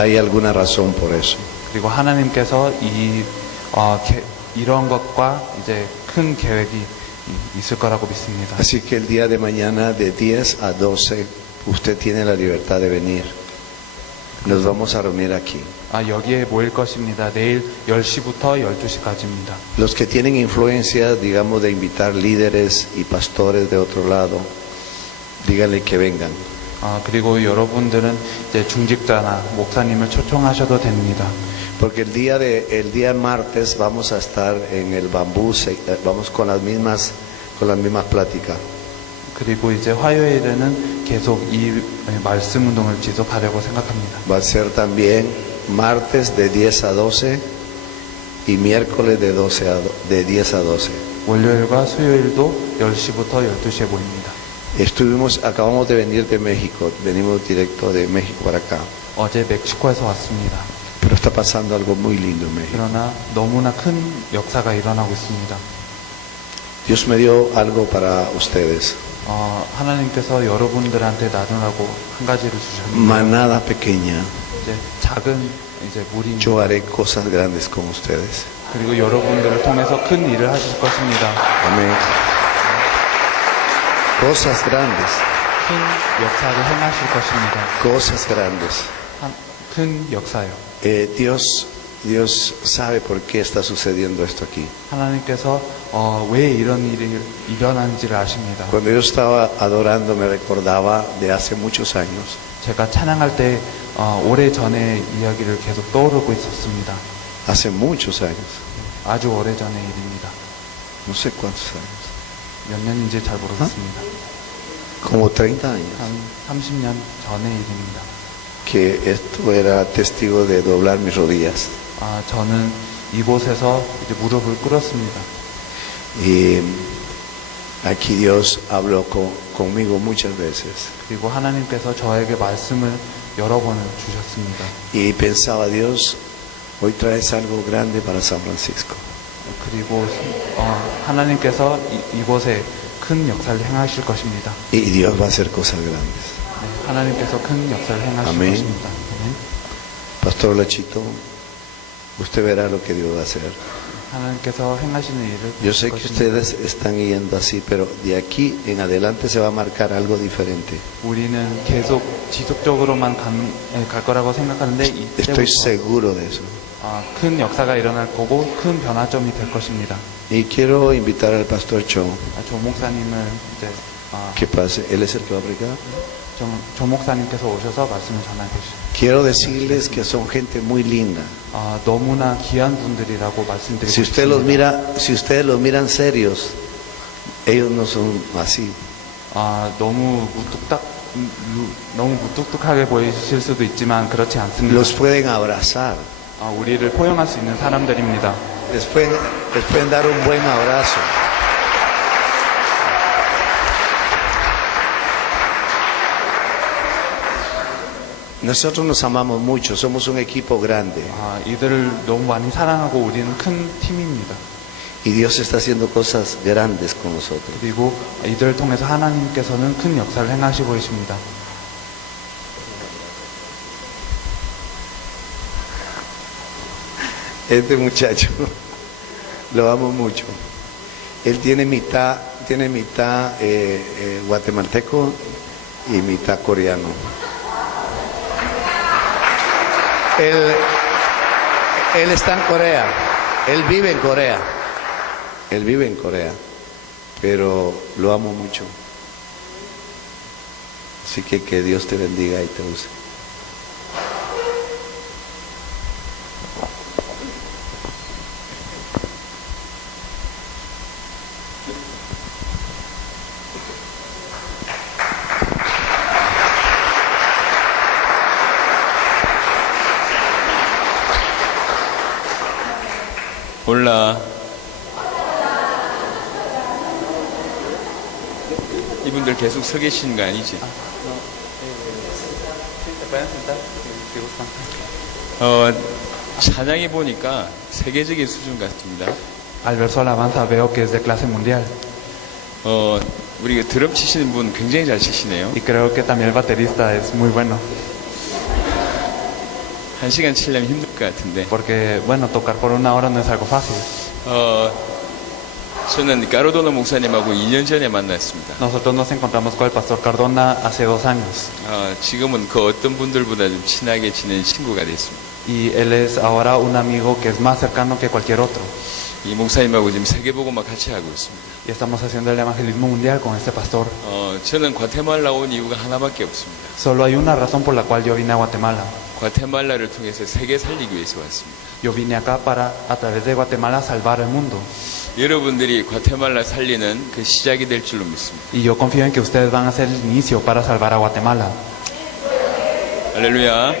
Hay alguna razón por eso. 그리고 하나님께서 이런 것과 이제 큰 계획이 있을 거라고 믿습니다. Así que el día de mañana de 10 a 12 usted tiene la libertad de venir. Nos vamos a reunir aquí. 여기에 모일 것입니다. 내일 10시부터 12시까지입니다. Los que tienen influencia, digamos, de invitar líderes y pastores de otro lado, díganle que vengan. 그리고 여러분들은 이제 중직자나 목사님을 초청하셔도 됩니다. Porque el día martes vamos a estar en el bambú, vamos con las mismas pláticas. 그리고 이제 화요일에는 계속 이 말씀 운동을 지속하려고 생각합니다. Va a ser también martes de 10 a 12 y miércoles de 10 a 12. 월요일과 수요일도 10시부터 12시에 모입니다. Acabamos de venir de México, venimos directo de México para acá. 어제 멕시코에서 왔습니다. Pero está pasando algo muy lindo en México. 그러나 너무나 큰 역사가 일어나고 있습니다. Dios me dio algo para ustedes. 하나님께서 여러분들한테 나누라고 한 가지를 주셨는데 Manada pequeña, 이제 작은 이제 무리입니다. yo haré cosas grandes con ustedes. 그리고 여러분들을 통해서 큰 일을 하실 것입니다. Amén. Cosas grandes, 큰 역사를 행하실 것입니다. cosas grandes. 큰 역사요. Dios sabe por qué está sucediendo esto aquí. 하나님께서 왜 이런 일이 일어나는지를 아십니다. Cuando yo estaba adorando me recordaba de hace muchos años. 제가 찬양할 때 오래 전의 이야기를 계속 떠오르고 있었습니다. Hace muchos años. 아주 오래 전의 일입니다. No sé cuántos años. 몇 년인지 잘 모르겠습니다. Como 30 años. 한 30년 전의 일입니다. Que esto era testigo de doblar mis rodillas. 저는 이곳에서 이제 무릎을 꿇었습니다. Y aquí Dios habló conmigo muchas veces. 그리고 하나님께서 저에게 말씀을 여러 번을 주셨습니다. Y pensaba, Dios, hoy traes algo grande para San Francisco. 그리고 하나님께서 이곳에 큰 역사를 행하실 것입니다. Y Dios va a hacer cosas grandes. 하나님께서 큰 역사를 행하실 아멘. 것입니다. 아멘. Pastor Lachito, usted verá lo que Dios va a hacer. 하나님께서 행하시는 일을 Yo 보실 sé que 것입니다. ustedes están yendo así, pero de aquí en adelante se va a marcar algo diferente. 우리는 계속 지속적으로만 갈 거라고 생각하는데 Estoy 이때부터 seguro de eso. 큰 역사가 일어날 거고 큰 변화점이 될 것입니다. Y quiero invitar al Pastor Cho 조 목사님을 이제 que pase. Él es el que va a predicar. 조 목사님께서 오셔서 말씀을 전해 주시죠. Quiero decirles que son gente muy linda. 너무나 귀한 분들이라고 말씀드리고 Si ustedes 싶습니다. si ustedes los miran serios, ellos no son así. 너무 무뚝뚝하게 보이실 수도 있지만 그렇지 않습니다. Los pueden abrazar. 우리를 포용할 수 있는 사람들입니다. Les pueden dar un buen abrazo. Nosotros nos amamos mucho, somos un equipo grande. 이들을 너무 많이 사랑하고 우리는 큰 팀입니다. Y Dios está haciendo cosas grandes con nosotros. 그리고 이들을 통해서 하나님께서는 큰 역사를 행하시고 계십니다. Este muchacho lo amo mucho. Él tiene mitad guatemalteco y mitad coreano. Él está en Corea. Él vive en Corea. Él vive en Corea. Pero lo amo mucho. Así que Dios te bendiga y te use. 몰라. 이분들 계속 서 계시는 거 아니지? 찬양해 보니까 세계적인 수준 같습니다. Al ver su alabanza veo que es de clase mundial. 우리 드럼 치시는 분 굉장히 잘 치시네요. Y creo que también el baterista es muy bueno. 1시간 치려면 힘들 것 같은데. porque, bueno, tocar por una hora no es algo fácil. 저는 까르도나 목사님하고 2년 전에 만났습니다. Nosotros nos encontramos con el pastor Cardona hace 2 años 지금은 그 어떤 분들보다 좀 친하게 지낸 친구가 됐습니다. y él es ahora un amigo que es más cercano que cualquier otro. 이 목사님하고 지금 세계복음화 같이 하고 있습니다. Y estamos haciendo el evangelismo mundial con este pastor. 저는 과테말라 온 이유가 하나밖에 없습니다. Solo hay una razón por la cual yo vine a Guatemala. 과테말라를 통해서 세계 살리기 위해서 왔습니다. Yo vine acá para, a través de Guatemala, salvar el mundo. 여러분들이 과테말라 살리는 그 시작이 될 줄로 믿습니다. Y yo confío en que ustedes van a ser el inicio para salvar a Guatemala. 할렐루야.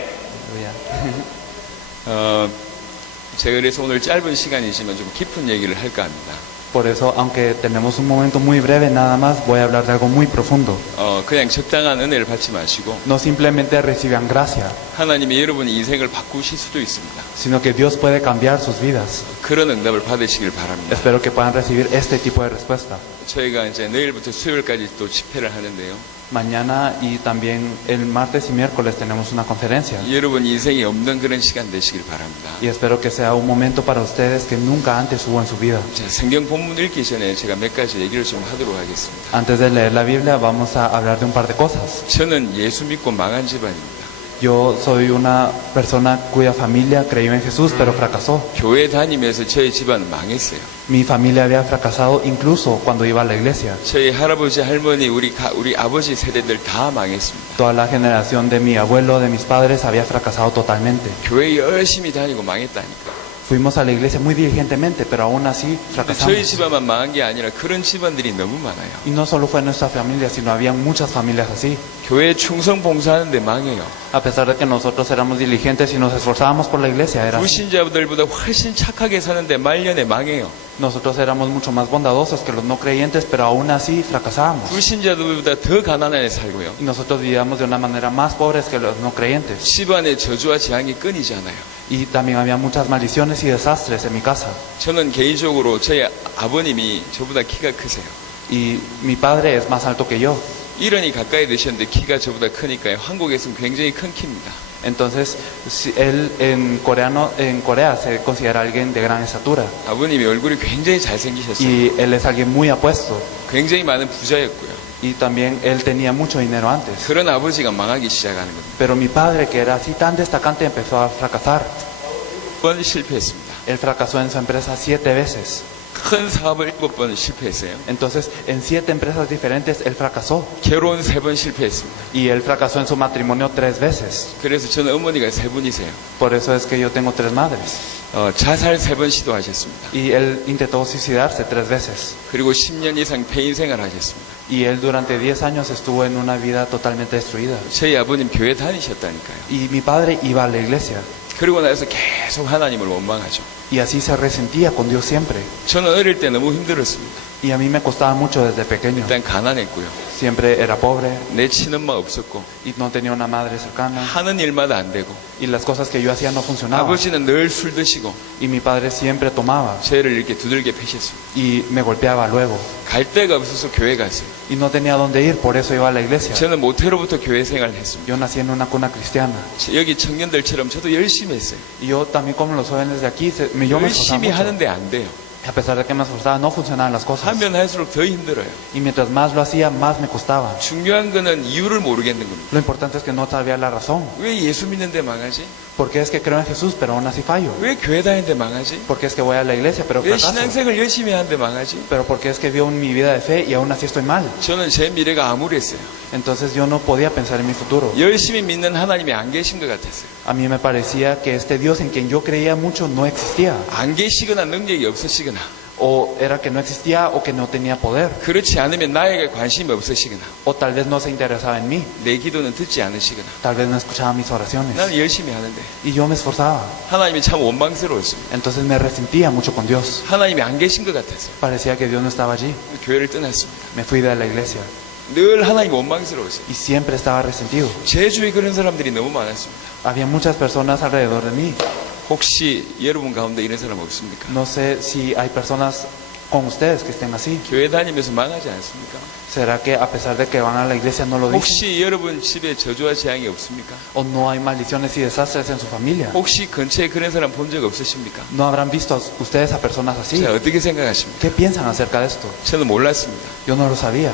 제가 그래서 오늘 짧은 시간이지만 좀 깊은 얘기를 할까 합니다. Por eso, aunque tenemos un momento muy breve nada más, voy a hablar de algo muy profundo. 그냥 적당한 은혜를 받지 마시고 No simplemente reciban gracia, 하나님이 여러분의 인생을 바꾸실 수도 있습니다. sino que Dios puede cambiar sus vidas. 그런 응답을 받으시길 바랍니다. Espero que puedan recibir este tipo de respuesta. 저희가 이제 내일부터 수요일까지 또 집회를 하는데요. Mañana y también el martes y miércoles tenemos una conferencia. 여러분 인생이 없는 그런 시간 되시길 바랍니다. Y espero que sea un momento para ustedes que nunca antes hubo en su vida. 자, 성경 본문 읽기 전에 제가 몇 가지 얘기를 좀 하도록 하겠습니다. Antes de leer la Biblia vamos a hablar de un par de cosas. 저는 예수 믿고 망한 집안입니다. Yo soy una persona cuya familia creyó en Jesús pero fracasó. 교회 다니면서 저희 집안은 망했어요. Mi familia había fracasado incluso cuando iba a la iglesia. 저희 할아버지, 할머니, 우리 아버지 세대들 다 망했습니다. Toda la generación de mi abuelo, de mis padres, había fracasado totalmente. 교회 열심히 다니고 망했다니까. Fuimos a la iglesia muy diligentemente, pero aún así 저희 fracasamos. 집안만 망한 게 아니라 그런 집안들이 너무 많아요. Y no solo fue nuestra familia, sino había muchas familias así. 교회 충성 봉사하는데 망해요. A pesar de que nosotros éramos diligentes y nos esforzábamos por la iglesia, era así. 불신자들보다 훨씬 착하게 사는데 말년에 망해요. Nosotros éramos mucho más bondadosos que los no creyentes, pero aún así fracasábamos. 불신자들보다 더 가난하게 살고요. Y nosotros vivíamos de una manera más pobres que los no creyentes. 집안에 저주와 재앙이 끊이지 않아요. Y también había muchas maldiciones y desastres en mi casa. 저는 개인적으로 저희 아버님이 저보다 키가 크세요. Y mi padre es más alto que yo. 1년이 가까이 되셨는데 키가 저보다 크니까요. 한국에서는 굉장히 큰 키입니다. Entonces, él en Corea se considera alguien de gran estatura. 아버님이 얼굴이 굉장히 잘생기셨어요. Y él es alguien muy apuesto. 굉장히 많은 부자였고요. Y también él tenía mucho dinero antes. 그런 아버지가 망하기 시작하는 겁니다. Pero mi padre, que era así tan destacante, empezó a fracasar. 7번 실패했습니다. Él fracasó en su empresa 7 veces. 큰 사업을 7번 실패했어요. Entonces, en 7 empresas diferentes, él fracasó. 결혼 3번 실패했습니다. Y él fracasó en su matrimonio 3 veces. 그래서 저는 어머니가 3분이세요. Por eso es que yo tengo 3 madres. 자살 3번 시도하셨습니다. Y él intentó suicidarse 3 veces. 그리고 10년 이상 폐인 생활 하셨습니다. Y él durante 10 años estuvo en una vida totalmente destruida. 저희 아버님 교회 다니셨다니까요. Y mi padre iba a la iglesia. 그러고 나서 계속 하나님을 원망하죠. Y así se resentía con Dios siempre. 저는 어릴 때 너무 힘들었습니다. Y a mí me costaba mucho desde pequeño. 일단 가난했고요. Siempre era pobre 내 친엄마 없었고 y no tenía una madre cercana. 하는 일마다 안 되고 Y las cosas que yo hacía no funcionaban. 아버지는 늘 술 드시고 Y mi padre siempre tomaba 저희를 이렇게 두들겨 패셨어요. y me golpeaba luego. 갈 데가 없어서 교회 갔어요. Y no tenía dónde ir, por eso iba a la iglesia. 저는 모태로부터 교회 생활을 했습니다. Yo nací en una cuna cristiana. 여기 청년들처럼 저도 열심히 했어요. Y yo también, como los jóvenes de aquí, yo me esforzaba 열심히 mucho. 하는데 안 돼요. A pesar de que me esforzaba, no funcionaban las cosas. 하면 할수록 더 힘들어요. Y mientras más lo hacía, más me costaba. 중요한 거는 이유를 모르겠는 겁니다. Lo importante es que no sabía la razón. 왜 예수 믿는데 망하지? Porque es que creo en Jesús, pero aún así fallo. 왜 교회 다니는데 망하지? Porque es que voy a la iglesia, pero 왜 fracaso. 신앙생활 열심히 하는데 망하지? Pero porque es que vivo mi vida de fe y aún así estoy mal. 저는 제 미래가 암울했어요. Entonces yo no podía pensar en mi futuro. 열심히 믿는 하나님이 안 계신 것 같았어요. A mí me parecía que este Dios en quien yo creía mucho no existía. 안 계시거나 능력이 없으시거나 O era que no existía o que no tenía poder. 그렇지 않으면 나에게 관심이 없으시거나 O tal vez no se interesaba en mí. 내 기도는 듣지 않으시거나 Tal vez no escuchaba mis oraciones. 나는 열심히 하는데 Y yo me esforzaba. 하나님이 참 원망스러웠습니다. Entonces me resentía mucho con Dios. 하나님이 안 계신 것 같았어요. Parecía que Dios no estaba allí. 교회를 떠났습니다. Me fui de la iglesia. 늘 하나님이 원망스러웠어요. Y siempre estaba resentido. 제 주위에 그런 사람들이 너무 많았습니다. Había muchas personas alrededor de mí. 혹시 여러분 가운데 이런 사람 없습니까? No sé si hay personas con ustedes que estén así. 교회 다니면서 망하지 않습니까? ¿Será que a pesar de que van a la iglesia no lo dicen? 혹시 여러분 집에 저주와 재앙이 없습니까? ¿O no hay maldiciones y desastres en su familia? 혹시 근처에 그런 사람 본 적 없으십니까? ¿No habrán visto ustedes a personas así? 자, 어떻게 생각하십니까? ¿Qué piensan acerca de esto? 저는 몰랐습니다. Yo no lo sabía.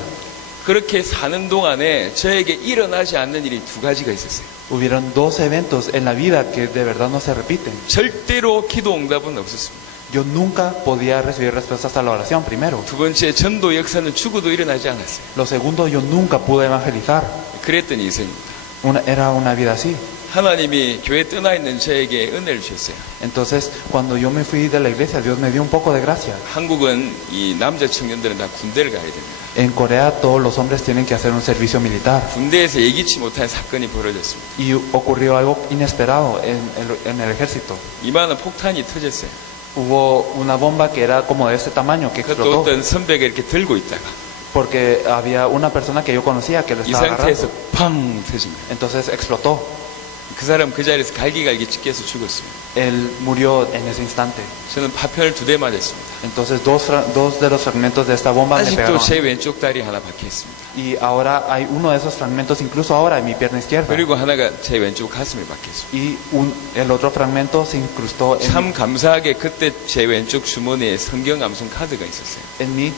그렇게 사는 동안에 저에게 일어나지 않는 일이 두 가지가 있었어요. Hubieron dos eventos en la vida que de verdad no se repiten. 절대로 기도 응답은 없었습니다. Yo nunca podía recibir respuestas a la oración, primero. 두 번째, 전도 역사는 죽어도 일어나지 않았어요. Lo segundo, yo nunca pude evangelizar. 그랬던 인생입니다. Era una vida así. 하나님이 교회 떠나 있는 저에게 은혜를 주셨어요. Entonces, cuando yo me fui de la iglesia, Dios me dio un poco de gracia. 한국은 이 남자 청년들은 다 군대를 가야 됩니다. En Corea, todos los hombres tienen que hacer un servicio militar. 군대에서 예기치 못한 사건이 벌어졌습니다. Y ocurrió algo inesperado en el ejército. 이만한 폭탄이 터졌어요. Hubo una bomba que era como de este tamaño que 그것도 explotó. 어떤 선배가 이렇게 들고 있다가 Porque había una persona que yo conocía que lo 이 estaba 상태에서 agarrando. 팡 터진 거예요. Entonces explotó. 그 사람 그 자리에서 갈기갈기 찢겨서 죽었습니다. Él murió en ese instante. 저는 파편을 2대 맞았습니다. Entonces dos de los fragmentos de esta bomba me 아직도 pegaron. 제 왼쪽 다리 하나 박혀 있습니다. Y ahora hay uno de esos fragmentos, incluso ahora en mi pierna izquierda. 그리고 하나가 제 왼쪽 가슴에 박혀 있습니다. Y el otro fragmento se incrustó 참 감사하게 그때 제 왼쪽 주머니에 성경 암송 카드가 있었어요. en mi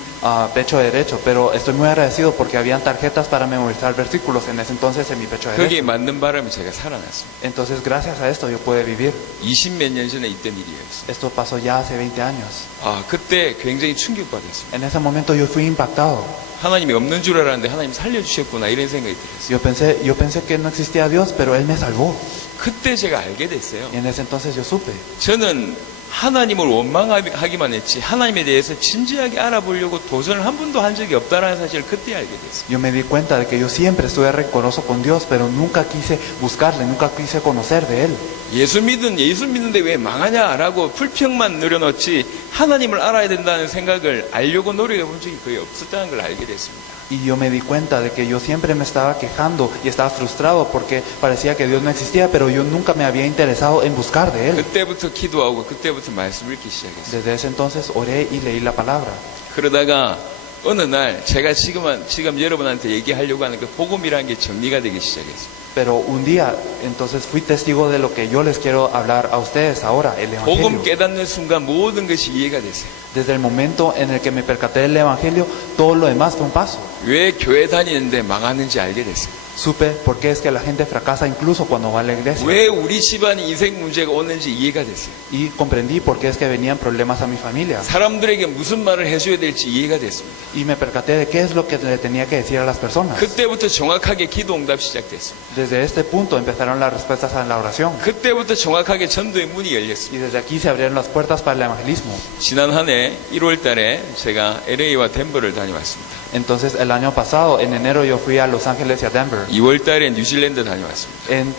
pecho derecho. Pero estoy muy agradecido porque habían tarjetas para memorizar versículos en ese entonces en mi pecho 거기에 derecho. 맞는 바람에 제가 살아났습니다. Entonces gracias a esto yo pude vivir. 20몇 년 전에 있던 일이었어요. Esto pasó ya hace 20 años. 아, 그때 굉장히 충격받았습니다. En ese momento yo fui impactado. 하나님이 없는 줄 알았는데 하나님 살려주셨구나 이런 생각이 들었어요. Yo pensé que no existía Dios, pero Él me salvó. 그때 제가 알게 됐어요. Y en ese entonces yo supe. 저는 하나님을 원망하기만 했지 하나님에 대해서 진지하게 알아보려고 도전을 한 번도 한 적이 없다는 사실을 그때 알게 됐어요. Yo me di cuenta de que yo siempre estuve rencoroso con Dios, pero nunca quise buscarle, nunca quise conocer de Él. 예수 믿는데 왜 망하냐라고 불평만 늘여놓지 하나님을 알아야 된다는 생각을 알려고 노력해 본 적이 거의 없었다는 걸 알게 됐습니다. Y yo me di cuenta de que yo siempre me estaba quejando y estaba frustrado porque parecía que Dios no existía, pero yo nunca me había interesado en buscar de Él. 그때부터 기도하고 그때부터 말씀을 읽기 시작했어요. Desde ese entonces oré y leí la palabra. 그러다가 어느 날 제가 지금 여러분한테 얘기하려고 하는 그 복음이라는 게 정리가 되기 시작했어요. Pero un día, entonces fui testigo de lo que yo les quiero hablar a ustedes ahora, el 복음 Evangelio. 깨닫는 순간 모든 것이 이해가 됐어요. Desde el momento en el que me percaté del Evangelio, todo lo demás fue un paso. 왜 교회 다니는데 망하는지 알게 됐어요. Supe por qué es que la gente fracasa incluso cuando va a la iglesia. 왜 우리 집안에 인생 문제가 오는지 이해가 됐어요. Y comprendí por qué es que venían problemas a mi familia. 사람들에게 무슨 말을 해줘야 될지 이해가 됐습니다. Y me percaté de qué es lo que le tenía que decir a las personas. 그때부터 정확하게 기도 응답 시작됐습니다. Desde este punto empezaron las respuestas a la oración. 그때부터 정확하게 전도의 문이 열렸습니다. Y desde aquí se abrieron las puertas para el evangelismo. 지난 한 해 1월 달에 제가 LA와 덴버를 다녀왔습니다. Entonces el año pasado, en enero, yo fui a Los Ángeles y a Denver. 2월 달에 뉴질랜드 다녀왔습니다. En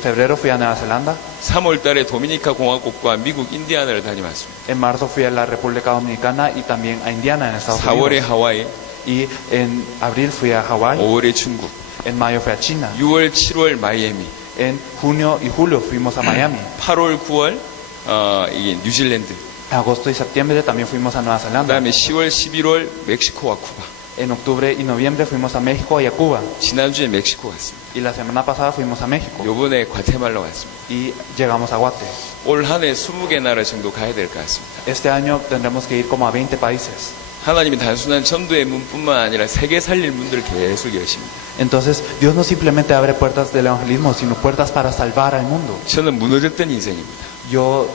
febrero fui a Nueva Zelanda. 3월 달에 도미니카 공화국과 미국 인디아나를 다녀왔습니다. En marzo fui a la República Dominicana y también a Indiana en Estados 4월에 Unidos. 하와이, Y en abril fui a Hawái. 5월에 중국, En mayo fui a China. 6월, 7월 마이애미, En junio y julio fuimos a Miami. 8월, 9월 이게 뉴질랜드, Agosto y septiembre también fuimos a Nueva 그 Zelanda. 다음에 10월, 11월 멕시코와 쿠바. En octubre y noviembre fuimos a México y a Cuba. 지난주에 멕시코 갔습니다. Y la semana pasada fuimos a México. 요번에 과테말라 왔습니다. Y llegamos a Guate. 올 한 해 20개 나라 정도 가야 될 것 같습니다. Este año tendremos que ir como a 20 países. 하나님이 단순한 전도의 문뿐만 아니라 세계 살릴 문들을 계속 여십니다. Entonces, Dios no simplemente abre puertas del evangelismo, sino puertas para salvar al mundo. 저는 무너졌던 인생입니다. Yo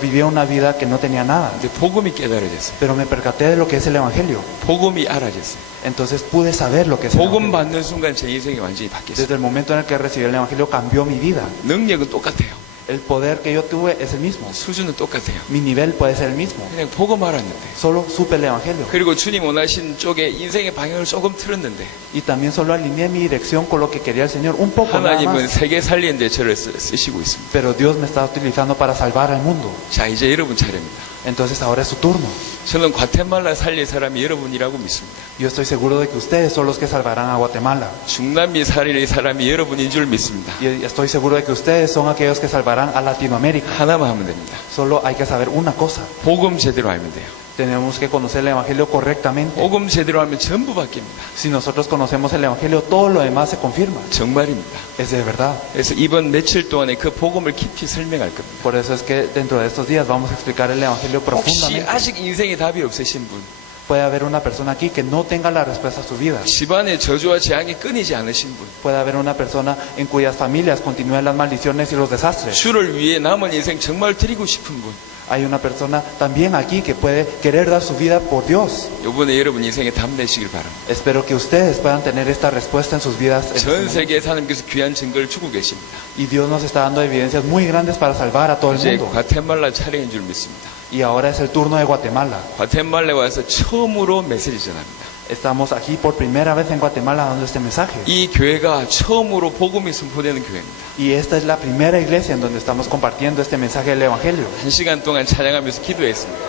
vivía una vida que no tenía nada, 근데 복음이 깨달아졌어요. pero me percaté de lo que es el evangelio. 복음이 알아졌어요. Entonces pude saber lo que es el 복음 evangelio. 받는 순간 제 인생이 완전히 바뀌었어요. Desde el momento en el que recibí el evangelio cambió mi vida. 능력은 똑같아요. El poder que yo tuve es el mismo. 수준은 똑같아요. Mi nivel puede ser el mismo. 그냥 보고 말았는데. Solo supe el evangelio. 그리고 주님 원하신 쪽에 인생의 방향을 조금 틀었는데 Y también solo alineé mi dirección con lo que quería el Señor, un poco nada 하나님은 más. 세계 살리는데 저를 쓰시고 있습니다. Pero Dios me está utilizando para salvar al mundo. 자, 이제 여러분 차례입니다. Entonces ahora es su turno. 저는 과테말라 살릴 사람이 여러분이라고 믿습니다. Yo estoy seguro de que ustedes son los que salvarán a Guatemala. 중남미 살릴 사람이 여러분인 줄 믿습니다. Y estoy seguro de que ustedes son aquellos que salvarán a Latinoamérica. 하나만 하면 됩니다. Solo hay que saber una cosa. 복음 제대로 알면 돼요. Tenemos que conocer el Evangelio correctamente. 복음 제대로 하면 전부 바뀝니다. Si nosotros conocemos el Evangelio, todo lo demás se confirma. 정말입니다. Es de verdad. 그래서 이번 며칠 동안에 그 복음을 깊이 설명할 겁니다. Por eso es que dentro de estos días vamos a explicar el Evangelio 혹시 profundamente. 아직 인생에 답이 없으신 분, Puede haber una persona aquí que no tenga la respuesta a su vida. 집안의 저주와 재앙이 끊이지 않으신 분, Puede haber una persona en cuyas familias continúan las maldiciones y los desastres. 주를 위해 남은 인생 정말 드리고 싶은 분, Hay una persona también aquí que puede querer dar su vida por Dios. 이번에 여러분 인생에 답 내시길 바랍니다. Espero que ustedes puedan tener esta respuesta en sus vidas. En este 전 momento. 세계에서 하나님께서 귀한 증거를 주고 계십니다. Y Dios nos está dando evidencias muy grandes para salvar a todo el 이제 mundo. 과테말라 차례인 줄 믿습니다. Y ahora es el turno de Guatemala. 과테말라에 와서 처음으로 메시지 전합니다. Estamos aquí por primera vez en Guatemala dando este mensaje. 이 교회가 처음으로 복음이 선포되는 교회입니다. Y esta es la primera iglesia en donde estamos compartiendo este mensaje del Evangelio. 1시간 동안 찬양하면서 기도했습니다.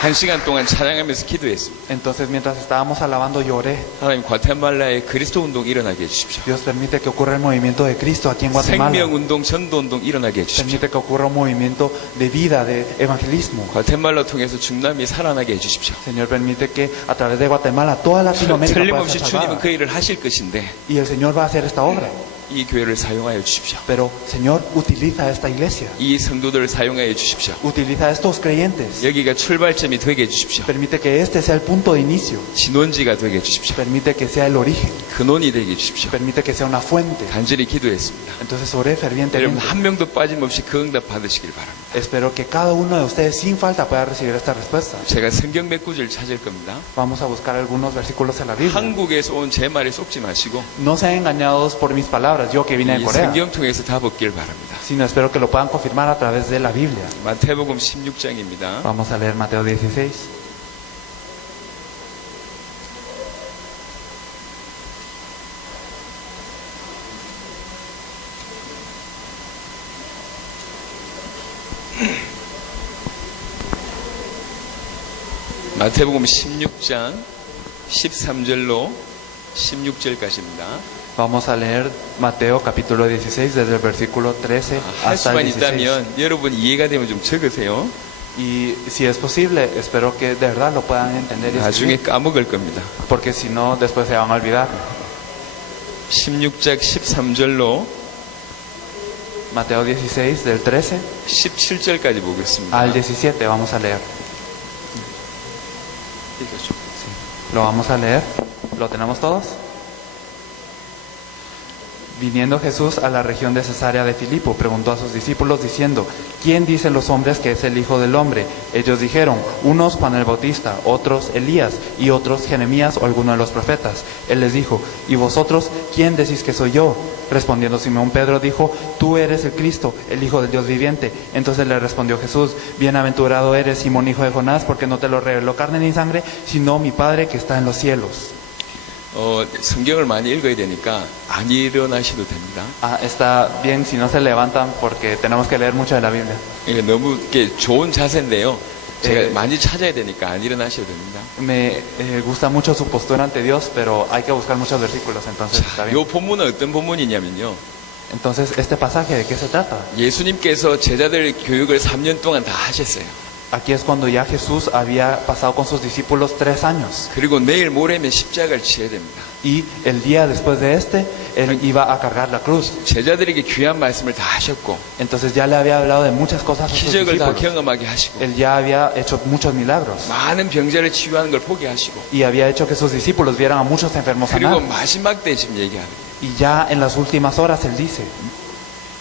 한 시간 동안 찬양하면서 기도했습니다. Entonces mientras estábamos alabando lloré. 하나님 과테말라에 그리스도 운동 일어나게 해주십시오. Dios permite que ocurra el movimiento de Cristo aquí en Guatemala. 생명 운동, 전도 운동 일어나게 해주십시오. Permite que ocurra un movimiento de vida, de evangelismo. 과테말라 통해서 중남이 살아나게 해주십시오. Señor, permite que a través de Guatemala toda Latinoamérica pueda 틀림없이 ser 주님은 salvada. 그 일을 하실 것인데 Y el Señor va a hacer esta obra. 이 교회를 사용하여 주십시오. Pero, Señor, utiliza esta iglesia. 이 성도들을 사용하여 주십시오. Utiliza a estos creyentes. 여기가 출발점이 되게 해주십시오. Permite que este sea el punto de inicio. 진원지가 되게 해주십시오. Permite que sea el origen. 근원이 되게 해주십시오. Permite que sea una fuente. 간절히 기도했습니다. Entonces oré 여러분 fervientemente. 한 명도 빠짐없이 그 응답 받으시길 바랍니다. Espero que cada uno de ustedes sin falta pueda recibir esta respuesta. 제가 성경 몇 구절 찾을 겁니다. Vamos a buscar algunos versículos en la Biblia. 한국에서 온 제 말에 속지 마시고 No sean engañados por mis palabras, yo que vine de 이 Corea, 성경 통해서 답 얻길 바랍니다. sino espero que lo puedan confirmar a través de la Biblia. 마태복음 16장입니다. Vamos a leer Mateo 16. 마태복음 16장 13절로 16절까지입니다. Vamos a leer Mateo capítulo 16 desde el versículo 13 할 hasta 수만 el 16. 있다면 여러분 이해가 되면 좀 적으세요. Y si es posible, espero que de verdad lo puedan entender y 나중에 escribir, 까먹을 겁니다. porque si no, después se van a olvidar. 16장 13절로 Mateo 16 del 13 17절까지 보겠습니다. al 17 vamos a leer. Lo vamos a leer. ¿Lo tenemos todos? Viniendo Jesús a la región de Cesarea de Filipo, preguntó a sus discípulos diciendo: ¿Quién dicen los hombres que es el Hijo del Hombre? Ellos dijeron: unos Juan el Bautista, otros Elías, y otros Jeremías o alguno de los profetas. Él les dijo: ¿Y vosotros quién decís que soy yo? Respondiendo Simón Pedro dijo: Tú eres el Cristo, el Hijo del Dios viviente. Entonces le respondió Jesús: Bienaventurado eres, Simón hijo de Jonás, porque no te lo reveló carne ni sangre, sino mi Padre que está en los cielos. 성경을 많이 읽어야 되니까 안 일어나셔도 됩니다. Está bien si no se levantan porque tenemos que leer mucho de la Biblia. 이게 너무 이게 좋은 자세인데요. 제가 예. 많이 찾아야 되니까 안 일어나셔도 됩니다. Me gusta mucho su postura ante Dios, pero hay que buscar muchos versículos, entonces está 이 bien. 본문은 어떤 본문이냐면요. Entonces, este pasaje, ¿de qué se trata? 예수님께서 제자들 교육을 3년 동안 다 하셨어요. Aquí es cuando ya Jesús había pasado con sus discípulos 3 años. 그리고 내일 모레면 십자가를 지어야 됩니다. Y el día después de este, Él iba a cargar la cruz. 제자들에게 귀한 말씀을 다 하셨고 Entonces ya le había hablado de muchas cosas a sus 기적을 다 discípulos. 경험하게 하시고 Él ya había hecho muchos milagros. 많은 병자를 치유하는 걸 보게 하시고 Y había hecho que sus discípulos vieran a muchos enfermos 그리고 sanar. 마지막 때 지금 얘기하는 거예요. Y ya en las últimas horas Él dice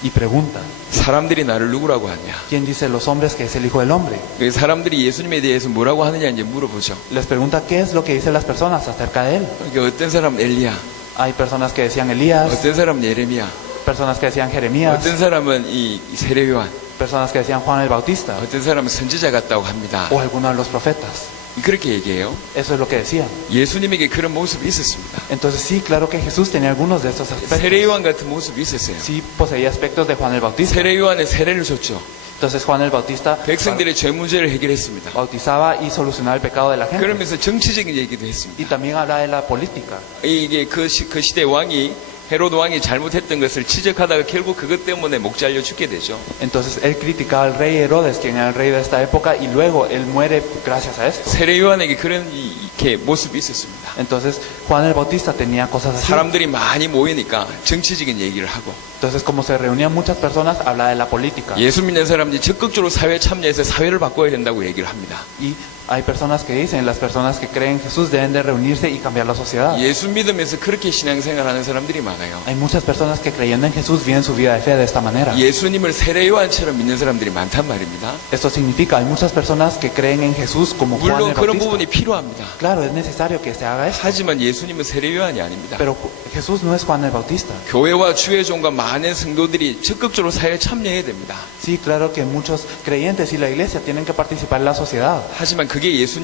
y pregunta: 사람들이 나를 누구라고 하냐? ¿Quién dice los hombres que es el Hijo del Hombre? 그 사람들이 예수님에 대해서 뭐라고 하느냐 이제 물어보죠. Les pregunta qué es lo que dicen las personas acerca de Él. 그러니까 어떤 사람은 엘리야, Hay personas que decían Elías, 어떤 사람은 예레미야, personas que decían Jeremías, 어떤 사람은 이 세례요한, personas que decían Juan el Bautista 어떤 사람은 선지자 같다고 합니다. o alguno de los profetas. 그렇게 얘기해요. Eso es lo que decían. 예수님에게 그런 모습이 있었습니다. Entonces sí, claro que Jesús tenía algunos de estos aspectos. 세례요한 같은 모습이 있었어요. Sí poseía aspectos de Juan el Bautista. 세례요한은 세례를 줬죠. Entonces Juan el Bautista 백성들의 죄 문제를 해결했습니다. bautizaba y solucionaba el pecado de la gente. 그러면서 정치적인 얘기도 했습니다. Y también habla de la política. 이게 그 시대 왕이 헤롯 왕이 잘못했던 것을 지적하다가 결국 그것 때문에 목 잘려 죽게 되죠. Entonces él criticaba al rey Herodes, quien era el rey de esta época, y luego él muere gracias a esto. 세례 요한에게 그런 이렇게 모습이 있었습니다. Entonces Juan el Bautista tenía cosas así. 사람들이 많이 모이니까 정치적인 얘기를 하고 Entonces como se reunían muchas personas, hablaba de la política. 예수 믿는 사람들이 적극적으로 사회에 참여해서 사회를 바꿔야 된다고 얘기를 합니다. Y hay personas que dicen, las personas que creen en Jesús deben de reunirse y cambiar la sociedad. 예수 믿으면서 그렇게 신앙생활하는 사람들이 많아요. Hay muchas personas que creyendo en Jesús viven su vida de fe de esta manera. 예수님을 세례 요한처럼 믿는 사람들이 많단 말입니다. Esto significa, hay muchas personas que creen en Jesús como Juan 물론 el 그런 Bautista. 부분이 필요합니다. Claro, es necesario que se haga esto. 하지만 예수님은 세례 요한이 아닙니다. Pero Jesús no es Juan el Bautista. 교회와 주의 종과 많은 성도들이 적극적으로 사회에 참여해야 됩니다. Sí, claro que muchos creyentes y la iglesia tienen que participar en la sociedad. 하지만 그게 예수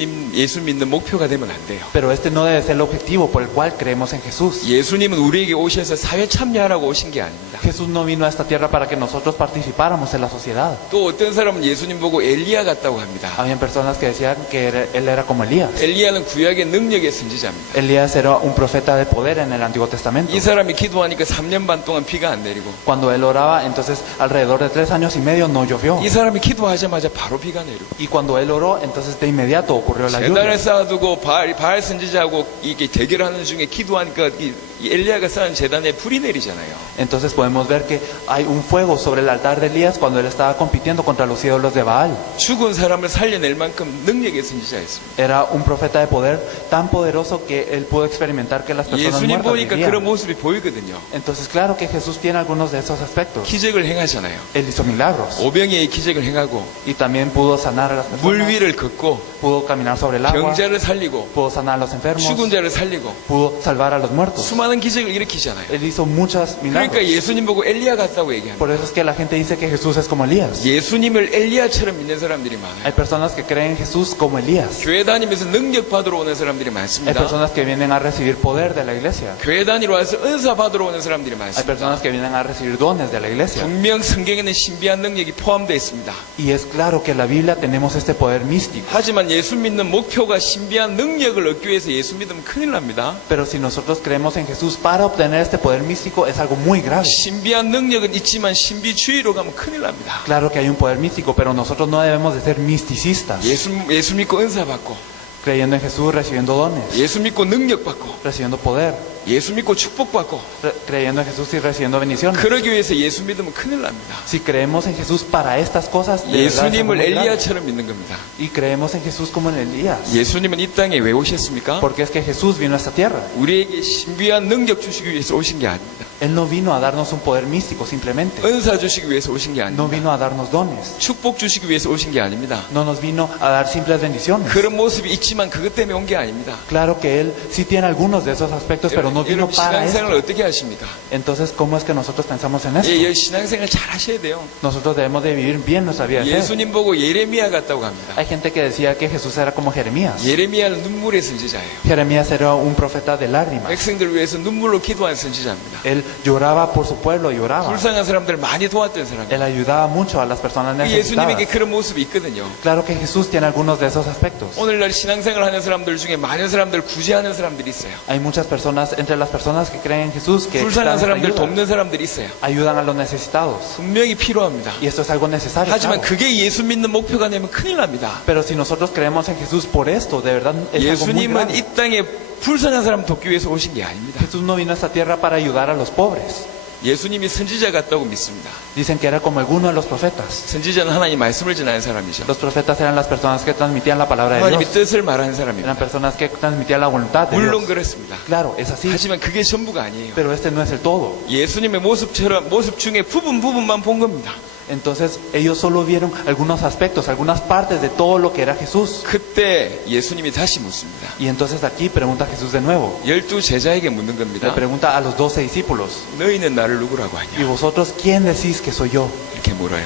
믿는 목표가 되면 안 돼요. Pero este no debe ser el objetivo por el cual creemos en Jesús. 예수님은 우리에게 오셔서 사회 참여하라고 오신 게 아닙니다. Jesús no vino a esta tierra para que nosotros participáramos en la sociedad. 또 어떤 사람은 예수님 보고 엘리야 같다고 합니다. Habían personas que decían que él era como Elías. 엘리야는 구약의 능력의 선지자입니다. Elías era un profeta de poder en el Antiguo Testamento. 이 사람이 기도하니까 3년 반 동안 비가 안 내리고 Cuando él oraba, entonces alrededor de 3 años y medio no llovió. 이 사람이 기도하자마자 바로 비가 내리고 Y cuando él oró, entonces de inmediato ocurrió la 재단을 lluvia. 쌓아두고 바알 선지자하고 이게 대결하는 중에 기도하니까 이 엘리야가 쌓은 재단에 불이 내리잖아요. Entonces podemos ver que hay un fuego sobre el altar de Elías cuando él estaba compitiendo contra los ídolos de Baal. 죽은 사람을 살려낼 만큼 능력의 선지자였습니다. Era un profeta de poder tan poderoso que él pudo experimentar que las personas 예수님 muertas 보니까 그런 vivían. 모습이 보이거든요. Entonces claro que Jesús tiene algunos de esos aspectos. 기적을 행하잖아요. Él hizo milagros 오병이의 기적을 행하고 y también pudo sanar a las 물 personas, 위를 걷고 pudo caminar sobre el agua, 병자를 살리고 pudo sanar a los enfermos, 죽은 자를 살리고 pudo salvar a los muertos. 수많은 기적을 일으키잖아요. Él hizo muchos milagros. 그러니까 예수님 보고 엘리야 같다고 얘기합니다. Por eso es que la gente dice que Jesús es como Elías. 예수님을 엘리야처럼 믿는 사람들이 많아요. Hay personas que creen en Jesús como Elías. 교회 다니면서 능력 받으러 오는 사람들이 Hay 많습니다. personas que vienen a recibir poder de la iglesia. 교회 다니러 와서 은사 받으러 오는 사람들이 Hay 많습니다. personas que vienen a recibir dones de la iglesia. 분명 성경에는 신비한 능력이 포함되어 있습니다. Y es claro que en la Biblia tenemos este poder místico. 하지만 예수 믿는 목표가 신비한 능력을 얻기 위해서 예수 믿으면 큰일 납니다. Pero si nosotros creemos en Jesús para obtener este poder místico es algo muy grave. 신비한 능력은 있지만 신비주의로 가면 큰일 납니다. Claro que hay un poder místico, pero nosotros no debemos de ser misticistas. 예수 믿고 은사 받고 Creyendo en Jesús, recibiendo dones, 예수 믿고 능력 받고 recibiendo poder. 예수 믿고 축복 받고 Creyendo en Jesús y recibiendo bendiciones. 그러기 위해서 예수 믿으면 큰일 납니다. Si creemos en Jesús para estas cosas, de verdad es algo 예수님을 muy grave. 엘리야처럼 믿는 겁니다. Y creemos en Jesús como en Elías. 예수님은 이 땅에 왜 오셨습니까? Porque es que Jesús vino a esta tierra. 우리에게 신비한 능력 주시기 위해서 오신 게 아닙니다. Él no vino a darnos un poder místico simplemente. 은사 주시기 위해서 오신 게 No 아닙니다. vino a darnos dones. 축복 주시기 위해서 오신 게 아닙니다. No nos vino a dar simples bendiciones. 그런 모습이 있지만 그것 때문에 온 게 아닙니다. Claro que Él sí tiene algunos de esos aspectos, pero no vino 여러분 para 신앙생활을 esto. 어떻게 하십니까? Entonces, ¿cómo es que nosotros pensamos en 예, esto? 신앙생활 잘 하셔야 돼요. Nosotros debemos de vivir bien nuestra vida de fe. 예수님 보고 예레미야 같다고 합니다. Hay gente que decía que Jesús era como Jeremías. 예레미야는 눈물의 선지자예요. Jeremías era un profeta de lágrimas. 백성들 위해서 눈물로 기도한 선지자입니다. Él lloraba por su pueblo y oraba. 불쌍한 사람들 많이 도왔던 사람이에요. Él ayudaba mucho a las personas 예수님에게 necesitadas. 그런 모습이 있거든요. Claro que Jesús tiene algunos de esos aspectos. 오늘날 신앙생활 하는 사람들 중에 많은 사람들 구제하는 사람들이 있어요. Hay muchas personas, entre las personas que creen en Jesús, que 불쌍한 dan 사람들 ayuda, 돕는 사람들이 있어요. ayudan a los necesitados. 분명히 필요합니다. Y esto es algo necesario. 하지만 claro. 그게 예수 믿는 목표가 되면 큰일 납니다. Pero si nosotros creemos en Jesús por esto, de verdad es algo muy 예수님은 grave. 이 땅에 불쌍한 사람 돕기 위해서 오신 게 아닙니다. Jesús no vino a esta tierra para ayudar a los pobres. 예수님이 선지자 같다고 믿습니다. Dicen que era como alguno de los profetas. 선지자는 하나님 말씀을 전하는 사람이죠. Los profetas eran las personas que transmitían la palabra de 하나님의 Dios. 뜻을 말하는 Eran 사람입니다. personas que transmitían la voluntad de 물론 Dios. 그렇습니다. Claro, es así. 하지만 그게 전부가 아니에요. Pero este no es el todo. 예수님의 모습 중에 부분만 본 겁니다. Entonces ellos solo vieron algunos aspectos, algunas partes de todo lo que era Jesús. 그때 예수님이 다시 묻습니다. Y entonces aquí pregunta Jesús de nuevo. 12 제자에게 묻는 Le 겁니다. pregunta a los 12 discípulos. 너희는 나를 누구라고 ¿Y 하냐? vosotros quién decís que soy yo? 이렇게 물어요.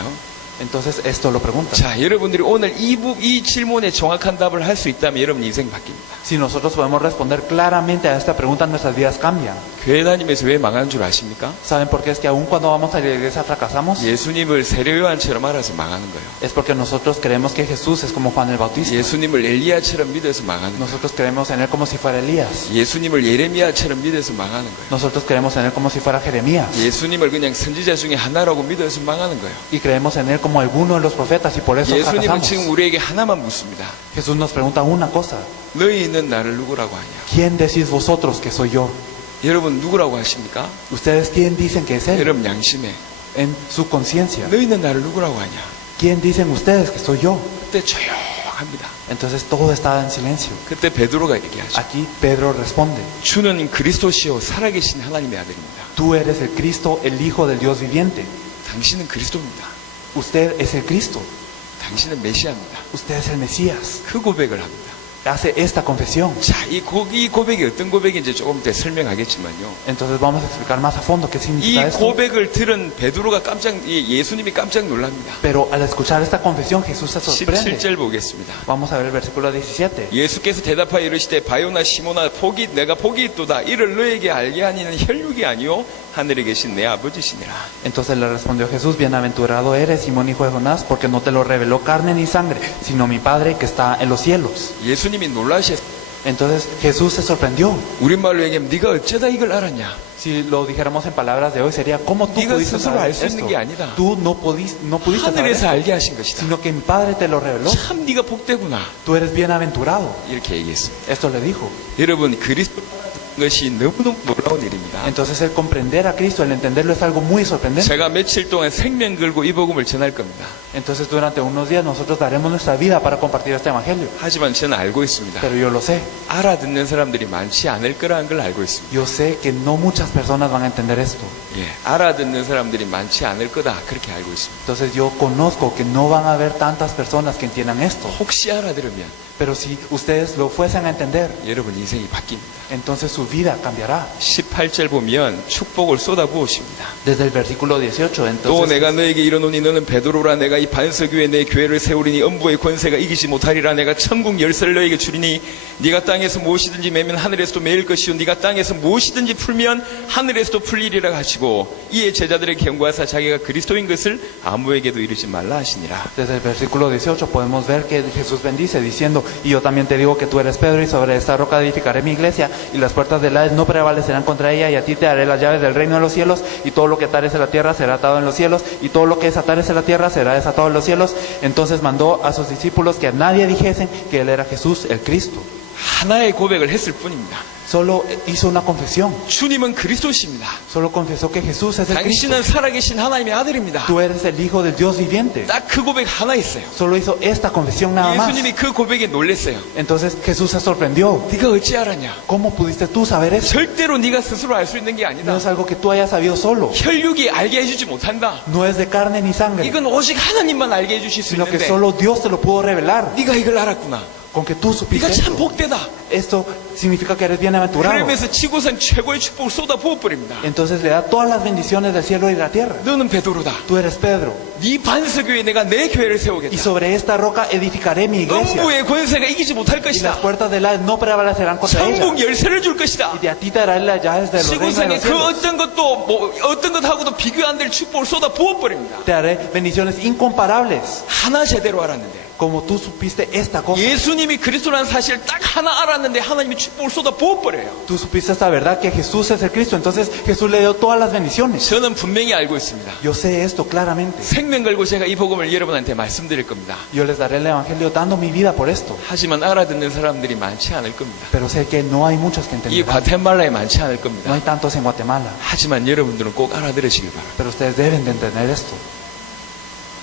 Entonces esto lo pregunta. 자, 여러분들이 오늘 이 질문에 정확한 답을 할 수 있다면 여러분 인생 바뀝니다. Si nosotros podemos responder claramente a esta pregunta, nuestras vidas cambian. 교회 다니면서 왜 망하는 줄 아십니까? ¿Saben por qué es que aun cuando vamos a la iglesia fracasamos? 예수님을 세례요한처럼 알아서 망하는 거예요. Es porque nosotros creemos que Jesús es como Juan el Bautista. 예수님을 엘리야처럼 믿어서 망하는 거예요. Nosotros creemos en Él como si fuera Elías. 예수님을 예레미야처럼 믿어서 망하는 거예요. Nosotros creemos en Él como si fuera Jeremías. 예수님을 그냥 선지자 중에 하나라고 믿어서 망하는 거예요. Y creemos en Él como alguno de los profetas y por eso 예수님은 fracasamos. 지금 우리에게 하나만 묻습니다. Jesús nos pregunta una cosa. 너희는 나를 누구라고 하냐? ¿Quién decís vosotros que soy yo? 여러분 누구라고 하십니까? ¿Ustedes quién dicen que es Él? 여러분 양심에 En su conciencia. 너희는 나를 누구라고 하냐? ¿Quién dicen ustedes que soy yo? 그때 조용합니다. Entonces todo está en silencio. 그때 베드로가 얘기하죠. Aquí Pedro responde. 주는 그리스도시요 살아계신 하나님의 아들입니다. Tú eres el Cristo, el Hijo del Dios viviente. 당신은 그리스도입니다. Usted es el Cristo. 당신은 메시아입니다. Usted es el Mesías. 그 고백을 합니다. Hace esta confesión. 자, 이 고백이 어떤 고백인지 조금 더 설명하겠지만요. Entonces vamos a explicar más a fondo qué 이 significa esto. 고백을 들은 베드로가 예수님이 깜짝 놀랍니다. Pero al escuchar esta confesión Jesús se sorprende. 17절 보겠습니다. Vamos a ver el versículo 17. 예수께서 대답하여 이르시되 바요나 시모나 내가 복이 있도다. 이를 너에게 알게 하니는 혈육이 아니요 하늘에 계신 내 아버지시니라. Entonces le respondió Jesús, bienaventurado eres, Simón hijo de Jonás, porque no te lo reveló carne ni sangre, sino mi Padre que está en los cielos. 예수님이 놀라셨어요. Entonces Jesús se sorprendió. 우리말로 얘기하면 네가 어쩌다 이걸 알았냐? Si lo dijéramos en palabras de hoy sería, ¿cómo tú 네가 pudiste 스스로 saber 알 수 있는 esto? 게 아니다. Tú no pudiste saber 하늘에서 esto, 알게 하신 것이다. sino que mi Padre te lo reveló. 참 네가 복되구나. Tú eres bienaventurado. 이렇게 얘기했습니다. Esto le dijo. 여러분 그리스도 것이 너무너무 놀라운 일입니다. Entonces el comprender a Cristo, el entenderlo es algo muy sorprendente. 제가 며칠 동안 생명 걸고 이 복음을 전할 겁니다. Entonces durante unos días nosotros daremos nuestra vida para compartir este evangelio. 하지만 저는 알고 있습니다. Pero yo lo sé. 알아듣는 사람들이 많지 않을 거라는 걸 알고 있습니다. Yo sé que no muchas personas van a entender esto. 예, 알아듣는 사람들이 많지 않을 거다 그렇게 알고 있습니다. Entonces yo conozco que no van a haber tantas personas que entiendan esto. 혹시 알아들으면 Pero si ustedes lo fuesen a entender, 여러분 인생이 바뀝니다. entonces su vida cambiará. 18절 보면 축복을 쏟아부으십니다. Desde el versículo 18, 또 entonces 내가 너에게 이르노니 너는 베드로라. 내가 이 반석 위에 내 교회를 세우리니 엄부의 권세가 이기지 못하리라. 내가 천국 열쇠를 너에게 주리니 네가 땅에서 무엇이든지 매면 하늘에서도 매일 것이요 네가 땅에서 무엇이든지 풀면 하늘에서도 풀리리라 하시고 이에 제자들에게 경고하사 자기가 그리스도인 것을 아무에게도 이르지 말라 하시니라. desde el versículo 18 podemos ver que Jesús bendice diciendo, y yo también te digo que tú eres Pedro y sobre esta roca edificaré mi iglesia y las puertas del Hades no prevalecerán contra ella y a ti te daré las llaves del reino de los cielos y todo lo que atares en la tierra será atado en los cielos y todo lo que desatares en la tierra será desatado en los cielos. Entonces mandó a sus discípulos que a nadie dijesen que él era Jesús el Cristo. 하나의 고백을 했을 뿐입니다. Solo hizo una confesión. 주님은 그리스도십니다. Solo confesó que Jesús es el Cristo. 당신은 살아계신 하나님의 아들입니다. Tú eres el Hijo del Dios viviente. 딱 그 고백 하나 있어요. Solo hizo esta confesión nada más. 예수님이 그 고백에 놀랐어요. Entonces Jesús se sorprendió. 네가 어찌 알았냐? ¿Cómo pudiste tú saber eso? 절대로 네가 스스로 알 수 있는 게 No 아니다. es algo que tú hayas sabido solo. 혈육이 알게 해주지 못한다. No es de carne ni sangre, 이건 오직 하나님만 알게 해주실 수 sino que 있는데 solo Dios te lo pudo revelar. 네가 이걸 알았구나. Con que tú supiste 네가 참 esto. 복되다. Esto significa que eres bienaventurado. 그러면서 지구상 최고의 축복을 쏟아 부어버립니다. Entonces le da todas las bendiciones del cielo y de la tierra. 너는 베드로다. Tú eres Pedro. 네 반석 위에 내가 내 교회를 Y 세우겠다. sobre esta roca edificaré mi iglesia. 음부의 권세가 이기지 못할 Y las 것이다. puertas del Hades no prevalecerán contra ella. 천국 열쇠를 줄 것이다. Y de a ti te daré las llaves de los reinos de 지구상에 los 그 cielos. 어떤 것도 어떤 것하고도 비교 안 될 축복을 쏟아 부어버립니다. Te daré bendiciones incomparables. 하나 제대로 알았는데 Como tú supiste esta cosa. 예수님이 그리스도라는 사실 딱 하나 알았는데 하나님이 축복을 쏟아 부어버려요. Tú supiste esta verdad que Jesús es el Cristo. Entonces Jesús le dio todas las bendiciones. 저는 분명히 알고 있습니다. Yo sé esto claramente. 생명 걸고 제가 이 복음을 여러분한테 말씀드릴 겁니다. Yo les daré el evangelio dando mi vida por esto. 하지만 알아듣는 사람들이 많지 않을 겁니다. Pero sé que no hay muchos que 이 entenderán. 과테말라에 많지 않을 No 겁니다. hay tantos en Guatemala. 하지만 여러분들은 꼭 알아들으시길 바랍니다. Pero ustedes deben de entender esto.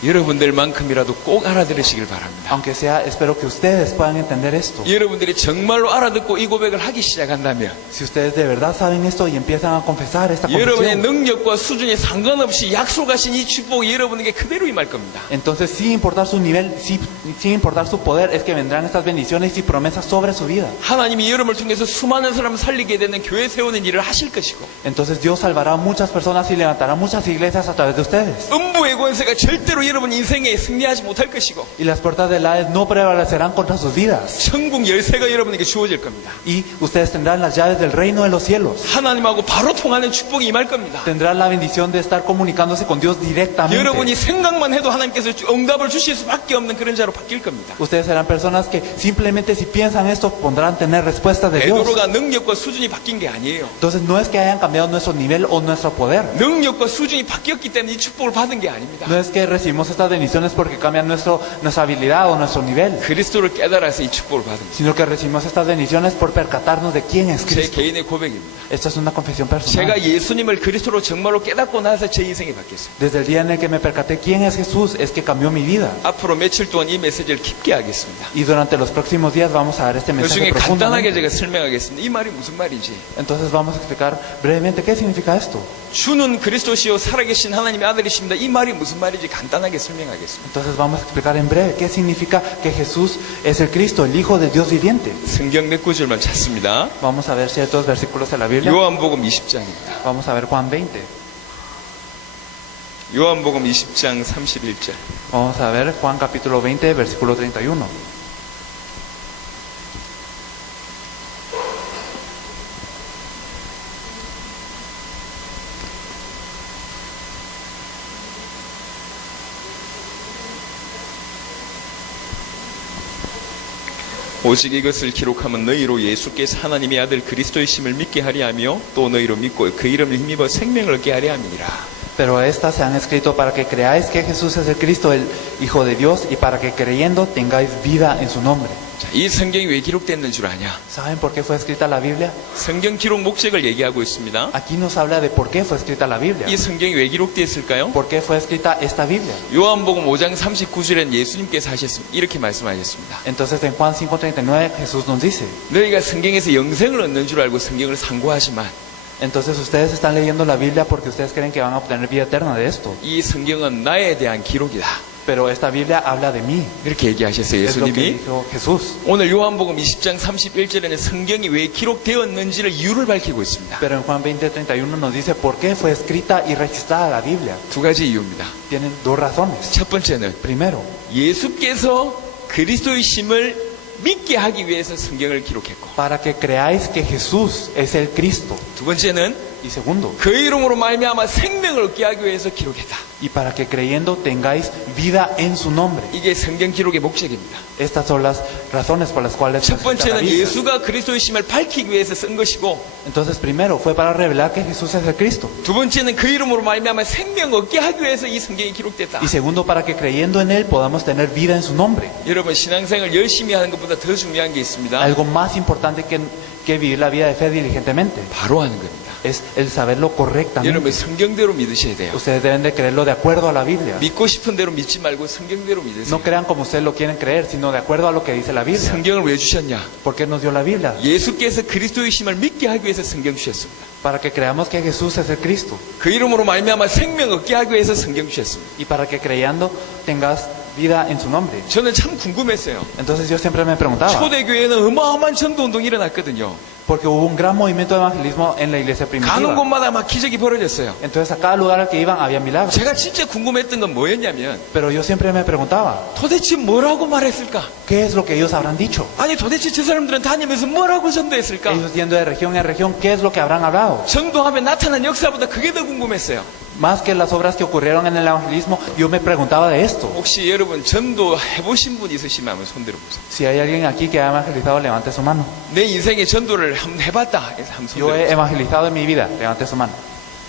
여러분들만큼이라도 꼭 알아들으시길 바랍니다. Aunque sea, espero que ustedes puedan entender esto. 여러분들이 정말로 알아듣고 이 고백을 하기 시작한다면 Si ustedes de verdad saben esto y empiezan a confesar esta 여러분의 confesión, 능력과 수준에 상관없이 약속하신 이 축복이 여러분에게 그대로 임할 겁니다. entonces sin importar su nivel, sin importar su poder, es que vendrán estas bendiciones y promesas sobre su vida. 하나님이 여러분을 통해서 수많은 사람을 살리게 되는 교회 세우는 일을 하실 것이고 Entonces Dios salvará a muchas personas y levantará muchas iglesias a través de ustedes. 음부의 음부의 권세가 절대로 여러분 인생에 승리하지 못할 것이고 Y las puertas del Hades no prevalecerán contra sus vidas. 천국 열쇠가 여러분에게 주어질 겁니다. Y ustedes tendrán las llaves del reino de los cielos. 하나님하고 바로 통하는 축복이 임할 겁니다. Tendrán la bendición de estar comunicándose con Dios directamente. 여러분이 생각만 해도 하나님께서 응답을 주실 수밖에 없는 그런 자로 바뀔 겁니다. Ustedes serán personas que simplemente si piensan esto podrán tener respuesta de Dios. 베드로가 능력과 수준이 바뀐 게 아니에요. Entonces no es que hayan cambiado nuestro nivel o nuestro poder. 능력과 수준이 바뀌었기 때문에 이 축복을 받은 게 아닙니다. No es que recibimos estas bendiciones porque cambian nuestra habilidad o nuestro nivel, 그리스도를 깨달아서 이 축복을 받은 거예요. sino que recibimos estas bendiciones por percatarnos de quién es 제 Cristo. 개인의 고백입니다. Esta es una confesión personal. 제가 예수님을 그리스도로 정말로 깨닫고 나서 제 인생이 바뀌었어요. Desde el día en el que me percaté quién es Jesús es que cambió mi vida. 앞으로 며칠 동안 이 메시지를 깊게 하겠습니다. Y durante los próximos días vamos a dar este 그 mensaje 중에 간단하게 profundamente. 제가 설명하겠습니다. 이 말이 무슨 말인지. Entonces vamos a explicar brevemente qué significa esto. 주는 그리스도시요 살아계신 하나님의 아들이십니다. 이 말이 무슨 말인지 간단하게 설명하겠습니다. Entonces vamos a explicar en breve qué significa que Jesús es el Cristo, el Hijo del Dios viviente. 성경 몇 구절만 찾습니다. Vamos a ver ciertos versículos de la Biblia. 요한복음 20장입니다. Vamos a ver Juan 20. 요한복음 20장 31절. Vamos a ver Juan capítulo 20, versículo 31. 오직 이것을 기록하면 너희로 예수께서 하나님의 아들 그리스도이심을 믿게 하려 하며 또 너희로 믿고 그 이름을 힘입어 생명을 얻게 하려 함이니라. Pero estas se han escrito para que creáis que Jesús es el Cristo, el Hijo de Dios, y para que creyendo tengáis vida en su nombre. 자, 이 성경이 왜 기록됐는 줄 아냐? ¿Saben por qué fue escrita la Biblia? 성경 기록 목적을 얘기하고 있습니다. Aquí nos habla de por qué fue escrita la Biblia. 이 성경이 왜 기록되었을까요? ¿Por qué fue escrita esta Biblia? 요한복음 5장 39절엔 예수님께서 하셨습니다. 이렇게 말씀하셨습니다. Entonces en Juan 5:39 Jesús nos dice, 너희가 성경에서 영생을 얻는 줄 알고 성경을 상고하지만 entonces ustedes están leyendo la Biblia porque ustedes creen que van a obtener vida eterna de esto. 이 성경은 나에 대한 기록이다. Pero esta Biblia habla de mí. 이렇게 얘기하셨어요. Es lo que 예수님이. dijo Jesús. 오늘 요한복음 20장 31절에는 성경이 왜 기록되었는지를 이유를 밝히고 있습니다. Pero en Juan 20:31 nos dice por qué fue escrita y registrada la Biblia. 두 가지 이유입니다. Tienen dos razones. 첫 번째는 Primero, 예수께서 그리스도의 심을 믿게 하기 위해서 성경을 기록했고, para que creáis que Jesús es el Cristo. 두 번째는 Y segundo, 그 이름으로 말미암아 생명을 얻게 하기 위해서 기록했다. y para que creyendo tengáis vida en su nombre. 이게 성경 기록의 목적입니다. Estas son las razones por las cuales fue 첫 escrita la 번째는 Biblia. 예수가 그리스도의 심을 밝히기 위해서 쓴 것이고, Entonces primero fue para revelar que Jesús es el Cristo. 두 번째는 그 이름으로 말미암아 생명 얻게 하기 위해서 이 성경이 기록됐다. Y segundo, para que creyendo en Él podamos tener vida en su nombre. 여러분, 신앙생활 열심히 하는 것보다 더 중요한 게 있습니다. Algo más importante que vivir la vida de fe diligentemente 바로 하는 겁니다. es el saberlo 여러분, correctamente. 성경대로 믿으셔야 돼요. Ustedes deben de creerlo de acuerdo a la Biblia. 믿고 싶은 대로 믿지 말고 성경대로 믿으세요. No crean como ustedes lo quieren creer, sino de acuerdo a lo que dice la Biblia. 성경을 왜 주셨냐? ¿Por qué nos dio la Biblia? 예수께서 그리스도의 심을 믿게 하기 위해서 성경 주셨습니다. Para que creamos que Jesús es el Cristo. 그 이름으로 말미암아 생명 얻게 하기 위해서 성경 주셨습니다. Y para que creyendo tengas vida en su nombre. 저는 참 궁금했어요. Entonces yo siempre me preguntaba, 초대교회에는 어마어마한 전도 운동이 일어났거든요. porque hubo un gran movimiento de evangelismo en la iglesia 가는 primitiva. 곳마다 막 기적이 벌어졌어요. Entonces a cada lugar al que iban había milagros. 제가 진짜 궁금했던 건 뭐였냐면 Pero yo siempre me preguntaba, 도대체 뭐라고 말했을까? ¿qué es lo que ellos habrán dicho? 아니 도대체 저 사람들은 다니면서 뭐라고 전도했을까? Ellos yendo de región en región, ¿qué es lo que habrán hablado? 전도하면 나타난 역사보다 그게 더 궁금했어요. Más que las obras que ocurrieron en el evangelismo, yo me preguntaba de esto. 혹시 여러분 전도 해보신 분 있으시면 한번 손 들어보세요. Si hay alguien aquí que ha evangelizado, levante su mano. 내 인생에 전도를 한번 해봤다. 해서 한번 손 Yo he 들어보세요. evangelizado en mi vida, levante su mano.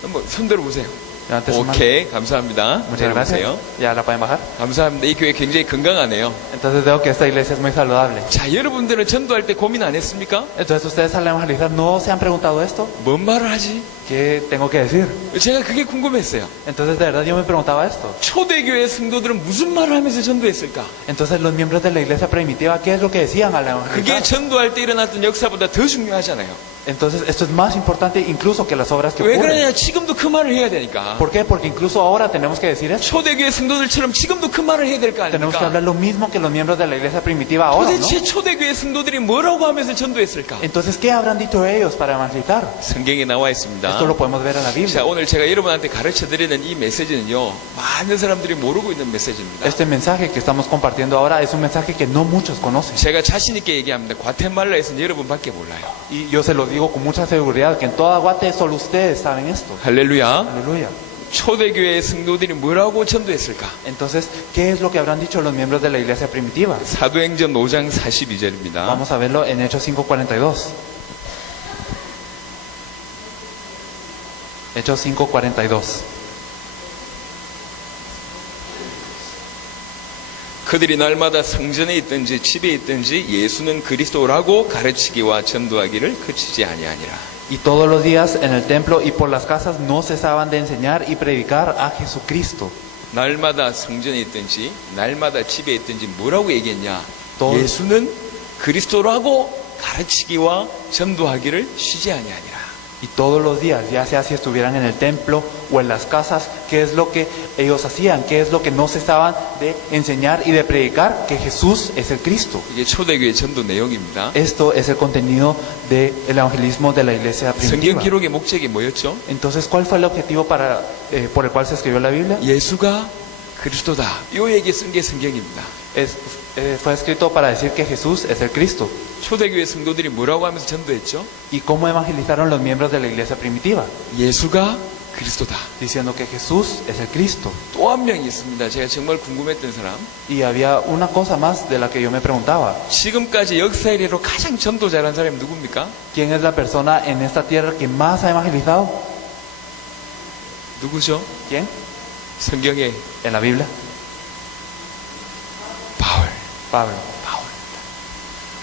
한번 손 들어보세요. Levante su mano. 오케이, 감사합니다. Muchas gracias. 내려보세요. Ya la pueden bajar. 감사합니다. 이 교회 굉장히 건강하네요. Entonces veo que esta iglesia es muy saludable. 자, 여러분들은 전도할 때 고민 안 했습니까? Entonces ustedes al evangelizar, ¿no se han preguntado esto? 뭔 말을 하지? ¿Qué tengo que decir? 제가 그게 궁금했어요. Entonces de verdad yo me preguntaba esto. 초대교회 성도들은 무슨 말을 하면서 전도했을까? Entonces los miembros de la iglesia primitiva, ¿qué es lo que decían al 그게 evangelizar? 전도할 때 일어났던 역사보다 더 중요하잖아요. Entonces esto es más importante incluso que las obras que 왜 ocurren. 그러냐? 지금도 그 말을 해야 되니까. ¿Por qué? Porque incluso ahora tenemos que decir eso. 초대교회 성도들처럼 지금도 그 말을 해야 될 거 Tenemos que 아닙니까? hablar lo mismo que los miembros de la iglesia primitiva ahora, ¿no? 도대체 초대교회 성도들이 뭐라고 하면서 전도했을까? Entonces, ¿qué habrán dicho ellos para evangelizar? 성경에 나와 있습니다. Esto lo podemos ver en la 자, Biblia. 오늘 제가 여러분한테 가르쳐 드리는 이 메시지는요, 많은 사람들이 모르고 있는 메시지입니다. Este mensaje que estamos compartiendo ahora es un mensaje que no muchos conocen. 제가 자신 있게 얘기합니다. 과테말라에서는 여러분밖에 몰라요. Y yo se lo digo con mucha seguridad que en toda Guate solo ustedes saben esto. 할렐루야. Aleluya. 초대교회 성도들이 뭐라고 전도했을까? Entonces, ¿qué es lo que habrán dicho los miembros de la iglesia primitiva? 사도행전 5장 42절입니다. Vamos a verlo en Hechos 5:42. Hechos 5:42. 그들이 날마다 성전에 있든지 집에 있든지 예수는 그리스도라고 가르치기와 전도하기를 그치지 아니하니라. Y todos los días en el templo y por las casas no cesaban de enseñar y predicar a Jesucristo. 날마다 성전에 있든지 날마다 집에 있든지 뭐라고 얘기했냐? 또- 예수는 그리스도라고 가르치기와 전도하기를 쉬지 아니하니라. Y todos los días, ya sea si estuvieran en el templo o en las casas, ¿qué es lo que ellos hacían? ¿Qué es lo que no cesaban de enseñar y de predicar? Que Jesús es el Cristo. 이게 초대교회 전도 내용입니다. Esto es el contenido del evangelismo de la iglesia 성경 primitiva. 기록의 목적이 뭐였죠? Entonces, ¿cuál fue el objetivo por el cual se escribió la Biblia? 예수가 그리스도다. 이 얘기 쓴 게 성경입니다. Fue escrito para decir que Jesús es el Cristo. 초대교회 성도들이 뭐라고 하면서 전도했죠? ¿Y cómo evangelizaron los miembros de la iglesia primitiva? 예수가 그리스도다. Diciendo que Jesús es el Cristo. 또 한 명이 있습니다. 제가 정말 궁금했던 사람. Y había una cosa más de la que yo me preguntaba. 지금까지 역사 이래로 가장 전도 잘한 사람이 누굽니까? ¿Quién es la persona en esta tierra que más ha evangelizado? 누구죠? ¿Quién? 성경에 En la Biblia. 바울. Pablo.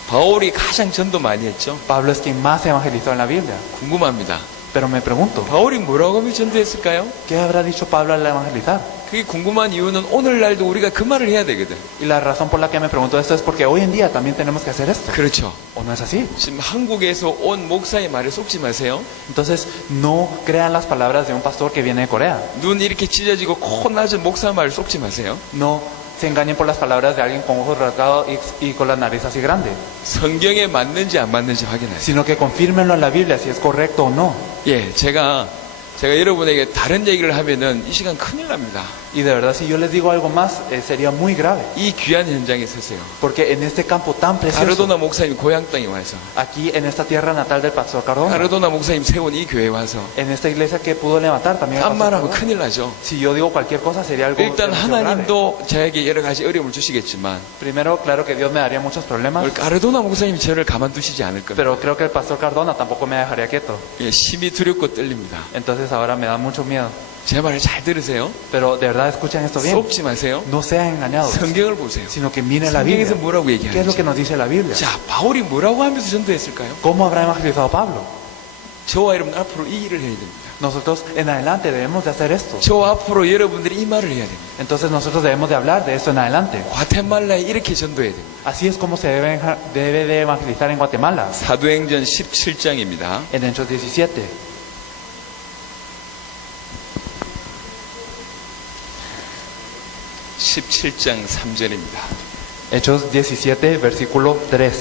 바울이 가장 전도 많이 했죠. Pablo es quien más evangelizó en la Biblia. 궁금합니다. Pero me pregunto, 바울이 뭐라고 하며 전도했을까요? ¿qué habrá dicho Pablo al evangelizar? 그게 궁금한 이유는 오늘날도 우리가 그 말을 해야 되거든. Y la razón por la que me pregunto esto es porque hoy en día también tenemos que hacer esto. 그렇죠. ¿O no es así? 지금 한국에서 온 목사의 말에 속지 마세요. Entonces, no crean las palabras de un pastor que viene de Corea. 눈 이렇게 찢어지고 코 낮은 목사 말에 속지 마세요. No se engañen por las palabras de alguien con ojos rasgados y con la nariz así grande. 성경에 맞는지 안 맞는지 확인하세요. Sino que confírmenlo en la Biblia si es correcto o no. 예, 제가 여러분에게 다른 얘기를 하면은 이 시간 큰일 납니다. Y de verdad, si yo les digo algo más, sería muy grave. 이 귀한 현장에 서세요. Porque en este campo tan precioso, 가르도나 목사님 고향 땅에 와서, aquí en esta tierra natal del pastor Cardona, 가르도나 목사님 세운 이 교회에 와서 en esta iglesia que pudo levantar también el 딴 pastor 말하면 Cardona. 큰일 나죠. Si yo digo cualquier cosa sería algo 일단 demasiado grave. 하나님도 저에게 여러 가지 어려움을 주시겠지만 Primero, claro que Dios me daría muchos problemas, 오늘 가르도나 목사님이 저를 가만두시지 않을 겁니다. pero creo que el pastor Cardona tampoco me dejaría quieto. 예, 심히 두렵고 떨립니다. Entonces ahora me da mucho miedo. 제 말을 잘 들으세요. Pero de verdad escuchen esto bien. 속지 마세요. No sean engañados, 성경을 보세요. sino que miren la Biblia. 성경에서 뭐라고 ¿Qué es lo que 얘기하는지. nos dice la Biblia? 자, 바울이 뭐라고 하면서 전도했을까요? ¿Cómo habrá evangelizado Pablo? 저와 여러분 앞으로 이 일을 해야 됩니다. Nosotros en adelante debemos de hacer esto. 저와 앞으로 여러분들이 이 말을 해야 됩니다. Entonces nosotros debemos de hablar de esto en adelante. 과테말라에 이렇게 전도해야 됩니다. Así es como se debe de evangelizar en Guatemala. 사도행전 17장입니다. En Hechos 17. 17장 3절입니다. Hechos 17, versículo 3.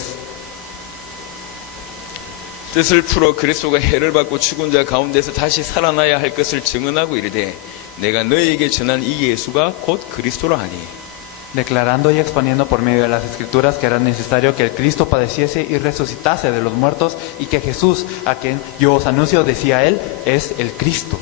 뜻을 풀어 그리스도가 해를 받고 죽은 자 가운데서 다시 살아나야 할 것을 증언하고 이르되 내가 너희에게 전한 이 예수가 곧 그리스도라 하니. Declarando y exponiendo por medio de las escrituras que era necesario que el Cristo padeciese y resucitase de los muertos y que Jesús, a quien yo os anuncio, decía él, es el Cristo.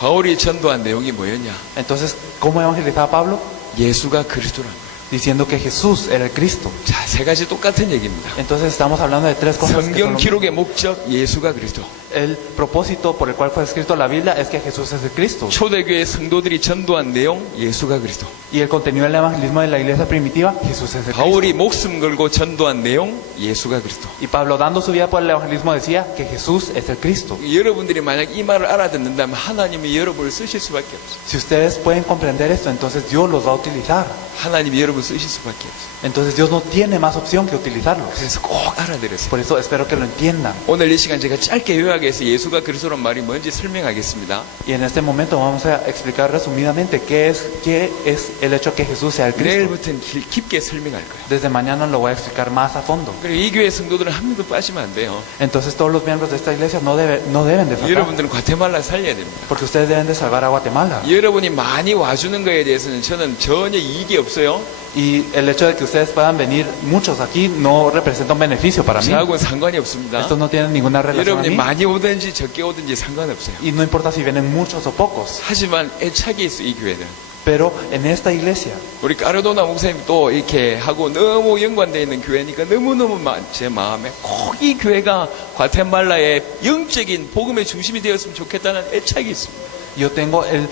바울이 전도한 내용이 뭐였냐? Entonces, ¿cómo evangelizaba Pablo? 예수가 그리스도라는 거예요. Diciendo que Jesús era el Cristo. 자, 세 가지 똑같은 얘기입니다. Entonces estamos hablando de tres cosas. Que son 성경 lo 기록의 목적 예수가 그리스도. El propósito por el cual fue escrito la Biblia es que Jesús es el Cristo. 초대교회 성도들이 전도한 내용 예수가 그리스도. Y el contenido del evangelismo de la iglesia primitiva, Jesús es el Cristo. 바울이 목숨 걸고 전도한 내용 예수가 그리스도. Y Pablo, dando su vida por el evangelismo, decía que Jesús es el Cristo. 여러분들이 만약 이 말을 알아듣는다면 하나님이 여러분을 쓰실 수밖에 없어요. Si ustedes pueden comprender esto, entonces Dios los va a utilizar. 하나님이 여러분을 여러분 쓰실 수밖에 없어요. Entonces Dios no tiene más opción que utilizarlos. 그래서 꼭 알아들으세요. Por eso espero que lo entiendan. 오늘 이 시간 제가 짧게 요약해서 예수가 그리스도란 말이 뭔지 설명하겠습니다. Y en este momento vamos a explicar resumidamente qué es el hecho que Jesús sea el Cristo. 내일부터는 깊게 설명할 거예요. Desde mañana lo voy a explicar más a fondo. 그리고 이 교회 성도들은 한 명도 빠지면 안 돼요. Entonces todos los miembros de esta iglesia no deben de faltar. 여러분들은 과테말라 살려야 됩니다. Porque ustedes deben de salvar a Guatemala. 여러분이 많이 와주는 거에 대해서는 저는 전혀 이익이 없어요. Y el hecho de que ustedes puedan venir muchos aquí no representa un beneficio para mí. 저하고는 상관이 없습니다. Esto no tiene ninguna relación a 여러분이 mí. 많이 오든지 적게 오든지 상관없어요. Y no importa si vienen muchos o pocos. 하지만 애착이 있어 이 교회는. Pero en esta iglesia, 우리 까르도나 목사님 또 이렇게 하고 너무 연관되어 있는 교회니까 너무너무 제 마음에 꼭 이 교회가 과테말라의 영적인 복음의 중심이 되었으면 좋겠다는 애착이 있습니다. yo tengo el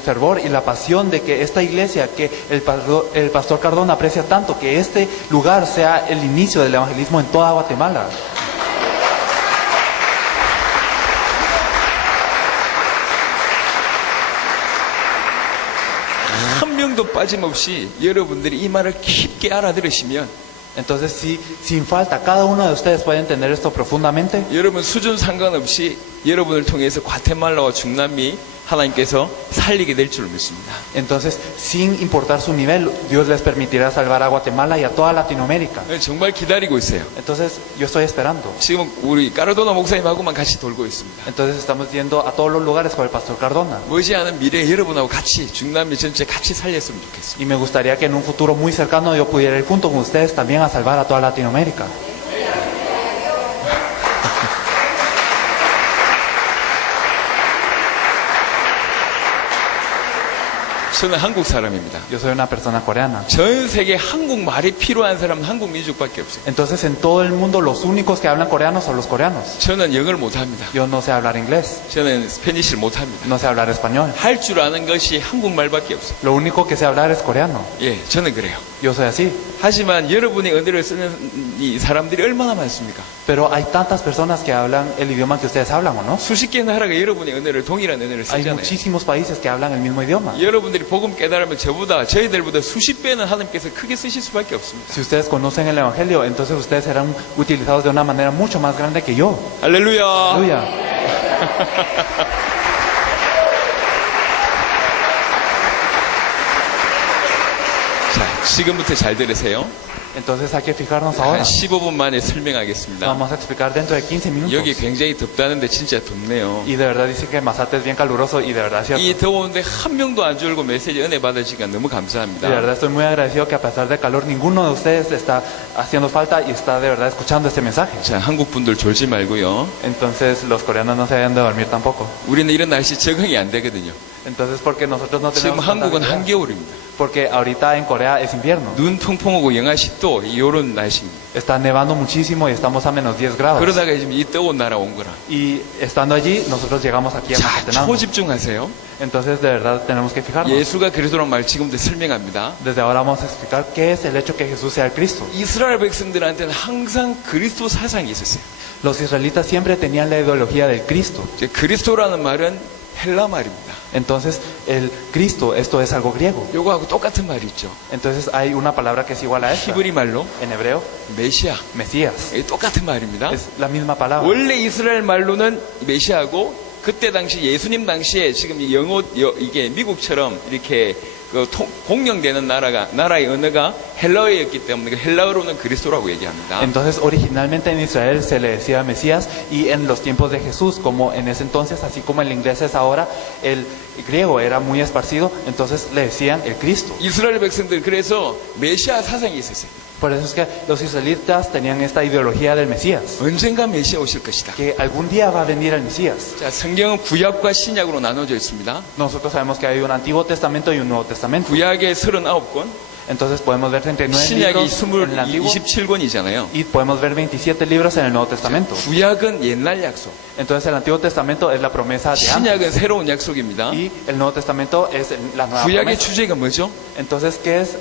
fervor y la pasión de que esta iglesia, que el pastor Cardona aprecia tanto, que este lugar sea el inicio del evangelismo en toda Guatemala. 한 명도 빠짐없이 여러분들이 이 말을 깊게 알아들으시면 Entonces, si sin falta cada uno de ustedes puede entender esto profundamente, 여러분 수준 상관없이 여러분을 통해서 과테말라와 중남미 하나님께서 살리게 될 줄 믿습니다. entonces sin importar su nivel, Dios les permitirá salvar a Guatemala y a toda Latinoamérica. 정말 기다리고 있어요. Entonces, yo estoy esperando. 지금 우리 까르도나 목사님하고만 같이 돌고 있습니다. Entonces, estamos yendo a todos los lugares con el pastor Cardona. 머지않은 미래에 여러분하고 같이 중남미 전체 같이 살렸으면 좋겠습니다. Y me gustaría que en un futuro muy cercano yo pudiera ir junto con ustedes también a salvar a toda Latinoamérica. 저는 한국 사람입니다. Yo soy una persona coreana. 전 세계 한국말이 필요한 사람은 한국 민족밖에 없어요. Entonces, en todo el mundo, los únicos que hablan coreano son los coreanos. 저는 영어를 못합니다. Yo no sé hablar inglés, 저는 스페니쉬를 못합니다. no sé hablar español. 할 줄 아는 것이 한국말밖에 없어요. Lo único que sé hablar es coreano. 예, 저는 그래요. Yo soy así. 하지만 여러분의 언어를 쓰는 이 사람들이 얼마나 많습니까? Pero hay tantas personas que hablan el idioma que ustedes hablan, ¿o no? 수십 개 나라가 여러분의 언어를 동일한 언어를 Hay 쓰잖아요. muchísimos países que hablan el mismo idioma. 여러분들이 복음 깨달으면 저희들보다 수십 배는 하나님께서 크게 쓰실 수밖에 없습니다. Si ustedes conocen el Evangelio, entonces ustedes serán utilizados de una manera mucho más grande que yo. 할렐루야. Aleluya. 자, 지금부터 잘 들으세요. Entonces hay que fijarnos 한 ahora. 15분 만에 설명하겠습니다. Vamos a explicar dentro de 15 여기 minutos. 굉장히 덥다는데 진짜 덥네요. Y de verdad dicen que Mazate es bien caluroso y de verdad es cierto. 이 더운데 한 명도 안 줄고 메시지 은혜 받으시니까 너무 De 감사합니다. verdad estoy muy agradecido que a pesar del calor ninguno de ustedes está haciendo falta y está de verdad escuchando este mensaje. 자, 한국 분들 졸지 말고요. Entonces los coreanos no se deben de dormir tampoco. 우리는 이런 날씨 적응이 안 되거든요. Entonces porque nosotros no 지금 tenemos tanta 한국은 habilidad. 한겨울입니다. Porque ahorita en Corea es invierno. 눈 펑펑 오고 영하시 또 이런 날씨입니다. Está nevando muchísimo y estamos a menos 10 grados. 그러다가 지금 이 뜨거운 나라 온 거라. Y estando allí, nosotros llegamos aquí a 자, Mazatenango. 초집중하세요. Entonces, de verdad, tenemos que fijarnos. 예수가 그리스도란 말 지금부터 설명합니다. Desde ahora vamos a explicar qué es el hecho que Jesús sea el Cristo. 이스라엘 백성들한테는 항상 그리스도 사상이 있었어요. Los israelitas siempre tenían la ideología del Cristo. 이제 그리스도라는 말은 헬라 말입니다. Entonces, el Cristo, esto es algo griego. 요거하고 똑같은 말이 있죠. Entonces, hay una palabra que es igual a esta. 히브리 말로 En hebreo, 메시아. Mesías. 이게 똑같은 말입니다. Es la misma palabra. 원래 이스라엘 말로는 메시아고 그때 당시 예수님 당시에 지금 이 이게 미국처럼 이렇게 공용되는 나라의 언어가 헬라어였기 때문에 헬라어로는 그리스도라고 얘기합니다. Entonces, originalmente en Israel se le decía Mesías y en los tiempos de Jesús, como en ese entonces, así como el inglés es ahora, el griego era muy esparcido, entonces le decían el Cristo. 이스라엘 백성들 그래서 메시아 사상이 있었어요. Por eso es que los israelitas tenían esta ideología del Mesías, 언젠가 메시아 오실 것이다. que algún día va a venir el Mesías. 자, 성경은 구약과 신약으로 나눠져 있습니다. Nosotros sabemos que hay un Antiguo Testamento y un Nuevo Testamento. 구약에 39권, Entonces podemos ver 39 신약이 libros en el Antiguo 27권이잖아요. y podemos ver 27 libros en el Nuevo Testamento. 구약은 옛날 약속, Entonces el Antiguo Testamento es la promesa de antes 신약은 새로운 약속입니다. y el Nuevo Testamento es la nueva 구약의 promesa. 주제가 뭐죠? Entonces, ¿qué es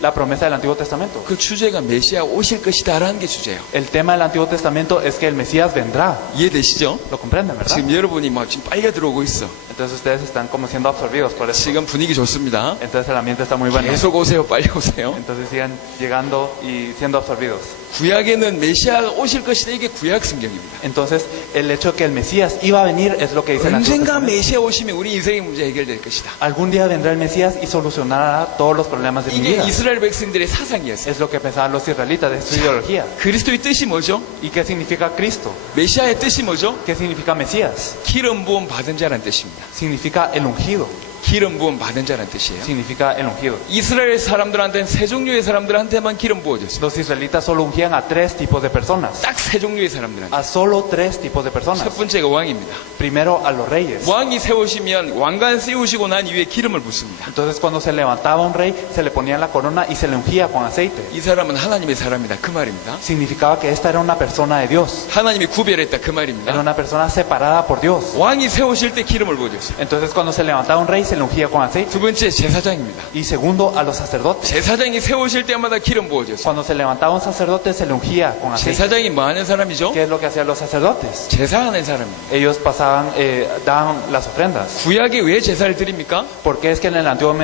la promesa del Antiguo Testamento? 그 주제가 메시아 오실 것이다라는 게 주제예요. El tema del Antiguo Testamento es que el Mesías vendrá. 이해되시죠? ¿Lo comprenden, verdad? 지금 여러분이 막 지금 빨려 들어오고 있어. Entonces ustedes están como siendo absorbidos por eso. 지금 분위기 좋습니다. Entonces el ambiente está muy bueno. 계속 오세요, 빨리. 보세요. Entonces sigan llegando y siendo absorbidos. 구약에는 메시아가 오실 것이다. 이게 구약 성경입니다. Entonces, el hecho de que el Mesías iba a venir es lo que dice el Antiguo 언젠가 Testamento. 메시아 오시면 우리 인생의 문제 해결될 것이다. Algún día vendrá el Mesías y solucionará todos los problemas de mi 이게 vida. 이스라엘 백성들의 사상이었어요. Es lo que pensaban los israelitas de su ideología. 그리스도의 뜻이 뭐죠? ¿Y qué significa Cristo? 메시아의 뜻이 뭐죠? ¿Qué significa Mesías? 기름 부음 받은 자란 뜻입니다. Significa el ungido. 기름 부음 받은 자란 뜻이에요. Significa el ungido. 이스라엘 사람들한테는 세 종류의 사람들한테만 기름 부어줬어요. Los israelitas solo ungían a 3 tipos de personas. 딱 세 종류의 사람들한테. A solo 3 tipos de personas. 첫 번째가 왕입니다. Primero a los reyes. 왕이 세우시면 왕관 씌우시고 난 이후에 기름을 붓습니다. Entonces cuando se levantaba un rey, se le ponía la corona y se le ungía con aceite. 이 사람은 하나님의 사람이다. 그 말입니다. Significaba que esta era una persona de Dios. 하나님이 구별했다. 그 Era 말입니다. una persona separada por Dios. 왕이 세우실 때 기름을 부어줬어요. Entonces cuando se levantaba un rey, se le ungía con aceite. 두 번째 제사장입니다. Y segundo a los sacerdotes. 제사장이 세우실 때마다 기름 부어줬어요. Cuando se levantaba un sacerdote, se le ungía con aceite. 제사장이 뭐 하는 사람이죠? ¿Qué es lo que hacían los sacerdotes? 제사하는 사람입니다. Ellos pasaban, daban las ofrendas. 구약에 왜 제사를 드립니까? ¿Por qué es que en el Antiguo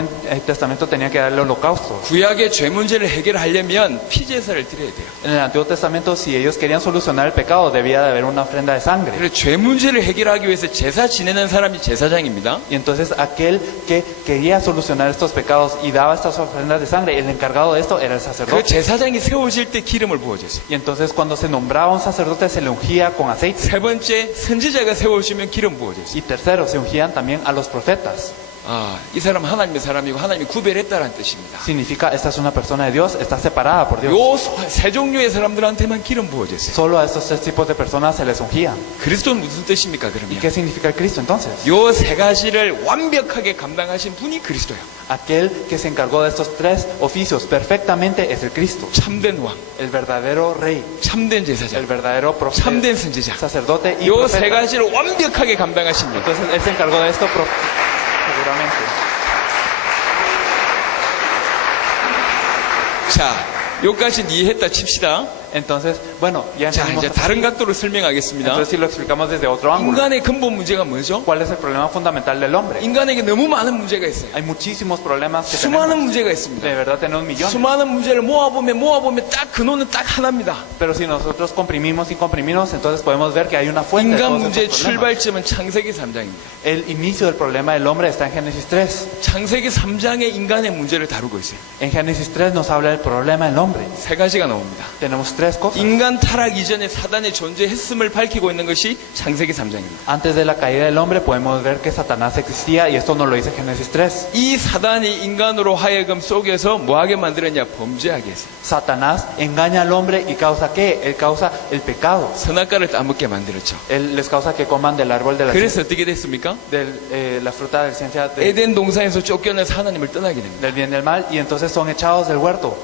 Testamento tenían que darle holocausto? 구약의 죄 문제를 해결하려면 피제사를 드려야 돼요. En el Antiguo Testamento, si ellos querían solucionar el pecado, debía de haber una ofrenda de sangre. 그래서 죄 문제를 해결하기 위해서 제사 지내는 사람이 제사장입니다. Y entonces aquel que quería solucionar estos pecados y daba estas ofrendas de sangre, el encargado de esto era el 그 sacerdote. 제사장이 세우실 때 기름을 부어줬어요. Y entonces cuando se nombraba un sacerdote, se le ungía con aceite. 세 번째, 선지자가 세우시면 기름 부어줬어요. Y tercero, se ungían también a los profetas. 아, 이 사람은 하나님의 사람이고 하나님이 구별했다는 뜻입니다. Significa, esta es una persona de Dios, está separada por Dios. 요 세 종류의 사람들한테만 기름 부어줬어요. Solo a estos 3 tipos de personas se les ungían. 그리스도는 무슨 뜻입니까, ¿Y 그러면? qué significa el Cristo entonces? 요 세 가지를 완벽하게 감당하신 분이 그리스도예요. Aquel que se encargó de estos 3 oficios perfectamente es el Cristo. 참된 왕, El verdadero rey, 참된 el 제사장, verdadero profeta, 참된 선지자. sacerdote y 요 세 profeta. 가지를 완벽하게 감당하신 분. Entonces él se encargó de esto seguramente. 자, 요까지 이해했다 칩시다. Entonces, bueno, ya 자, entendimos. 이제 다른 각도로 설명하겠습니다. Entonces si lo explicamos desde otro ángulo. 인간의 근본 문제가 뭐죠? ¿Cuál es el problema fundamental del hombre? 인간에게 너무 많은 문제가 있어요. Hay muchísimos problemas que 수많은 tenemos. 문제가 있습니다. De verdad tenemos millones. 수많은 문제를 모아보면 딱 근원은 딱 하나입니다. Pero si nosotros comprimimos y comprimimos, entonces podemos ver que hay una fuente de 인간 todos 문제의 estos problemas. 출발점은 창세기 3장입니다. El inicio del problema del hombre está en Génesis 3. 창세기 3장에 인간의 문제를 다루고 있어요. En Génesis 3 nos habla del problema del hombre. 세 가지가 나옵니다. Tenemos 3 cosas. 인간 타락 이전에 사단의 존재했음을 밝히고 있는 것이 창세기 3장입니다. Antes de la caída del hombre podemos ver que Satanás existía y esto nos lo dice Génesis 3. 이 사단이 인간으로 하여금 속여서 뭐하게 만들었냐? 범죄하게 했어요. Satanás engaña al hombre y causa ¿qué? Él causa el pecado. 선악과를 따먹게 만들었죠. Él les causa que coman del árbol de la, 그래서 어떻게 됐습니까? la fruta de la ciencia 에덴 동산에서 쫓겨나서 하나님을 떠나게 됩니다. del bien y del mal y entonces son echados del huerto.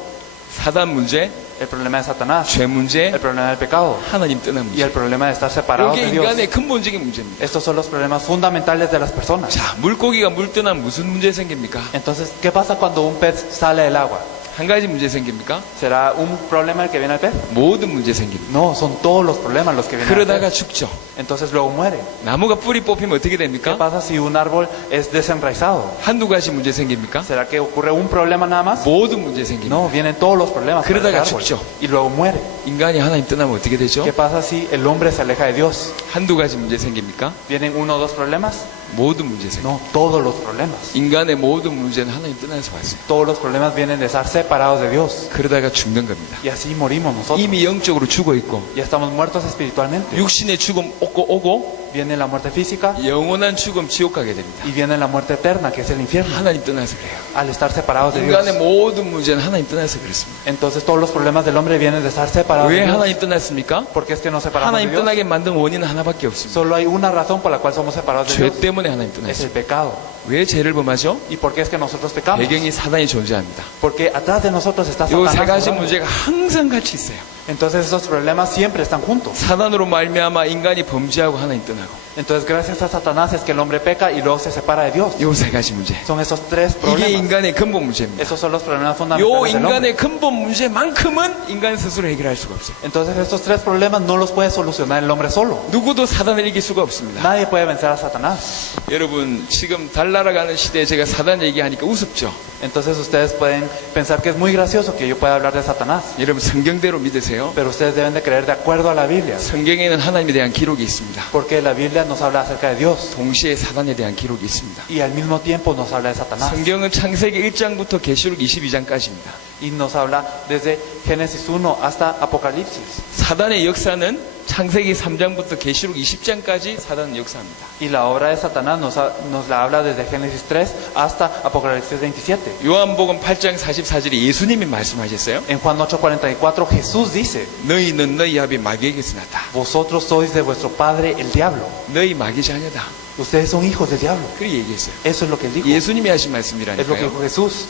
사단 문제, El problema de Satanás, 죄 문제, el problema del pecado 하나님 떠난 y 문제. el problema de estar separados 이게 de Dios. 인간의 근본적인 문제입니다. Estos son los problemas fundamentales de las personas. 자, 물고기가 물 떠나면 무슨 문제 생깁니까? Entonces, ¿qué pasa cuando un pez sale del agua? 한 가지 문제 생깁니까? ¿Será un problema el que viene al pez? 모든 문제 생깁니다. No, son todos los problemas los que vienen al 그러다가 pez. 죽죠. Entonces luego muere. 나무가 뿌리 뽑히면 어떻게 ¿Qué 됩니까? pasa si un árbol es desenraizado? 한두 가지 문제 생깁니까? ¿Será que ocurre un problema nada más? 모든 문제 생깁니다. No, vienen todos los problemas para ese 그러다가 árbol. 죽죠. Y luego muere. 인간이 하나님 떠나면 어떻게 되죠? ¿Qué pasa si el hombre se aleja de Dios? 한두 가지 문제 생깁니까? ¿Vienen 1 o 2 problemas? 모든 문제 생깁니다. No, todos los problemas. 인간의 모든 문제는 하나님 떠나서 왔습니다. Todos los problemas vienen de estar separados de Dios. 그러다가 죽는 겁니다. Y así morimos nosotros. 이미 영적으로 죽어 있고 Ya estamos muertos espiritualmente. 육신의 죽음 오고 Viene la muerte física 영원한 죽음 지옥 가게 됩니다. y viene la muerte eterna, que es el infierno. 하나님 떠나서 그래요. Al estar separados de Dios. 인간의 모든 문제는 하나님 떠나서 그렇습니다. Entonces todos los problemas del hombre vienen de estar separados de 왜 Dios. 하나님 떠났습니까? ¿Por qué es que nos separamos de 하나님 Dios? 떠나게 만든 원인은 하나밖에 없습니다. Solo hay una razón por la cual somos separados de 죄 Dios. 때문에 하나님 Es 떠났어요. el pecado. 왜 죄를 범하죠? ¿Y por qué es que nosotros pecamos? 배경이 사단이 존재합니다. Porque atrás de nosotros está 이 세 Satanás. 가지 obrando. 문제가 항상 같이 있어요. Entonces esos problemas siempre están juntos. 사단으로 말미암아 인간이 범죄하고 하나님 떠나고 Entonces, gracias a Satanás es que el hombre peca y luego se separa de Dios. 요 세 가지 문제. Son esos tres 이게 problemas. 인간의 근본 문제입니다. Esos son los problemas 요 fundamentales del hombre. 인간의 근본 문제만큼은 인간 스스로 해결할 수가 없어요. Entonces, estos tres problemas no los puede solucionar el hombre solo. 누구도 사단을 이길 수가 없습니다. Nadie puede vencer a Satanás. 여러분, 지금 달나라가는 시대에 제가 사단 얘기하니까 우습죠? Entonces, ustedes pueden pensar que es muy gracioso que yo pueda hablar de Satanás. 여러분, 성경대로 믿으세요. Pero ustedes deben de creer de acuerdo a la Biblia. 성경에는 하나님에 대한 기록이 있습니다. Porque la Biblia nos habla acerca de Dios. 동시에 사단에 대한 기록이 있습니다. Y al mismo tiempo nos habla de Satanás. 성경은 창세기 1장부터 계시록 22장까지입니다. Y nos habla desde Génesis 1 hasta Apocalipsis. 사단의 역사는 창세기 3장부터 계시록 20장까지 사단은 역사합니다. Y la obra de Satanás nos la habla desde Génesis 3 hasta Apocalipsis 27. 요한복음 8장 44절에 예수님이 말씀하셨어요. En Juan 8:44 Jesús dice, 너희는 너희 아비 마귀에게서 났다. vosotros sois de vuestro padre el diablo. 너희 마귀 자녀다. Ustedes son hijos del diablo. 그렇게 얘기했어요. Eso es lo que él dijo. 예수님이 하신 Es lo que 말씀이라니까요. dijo Jesús.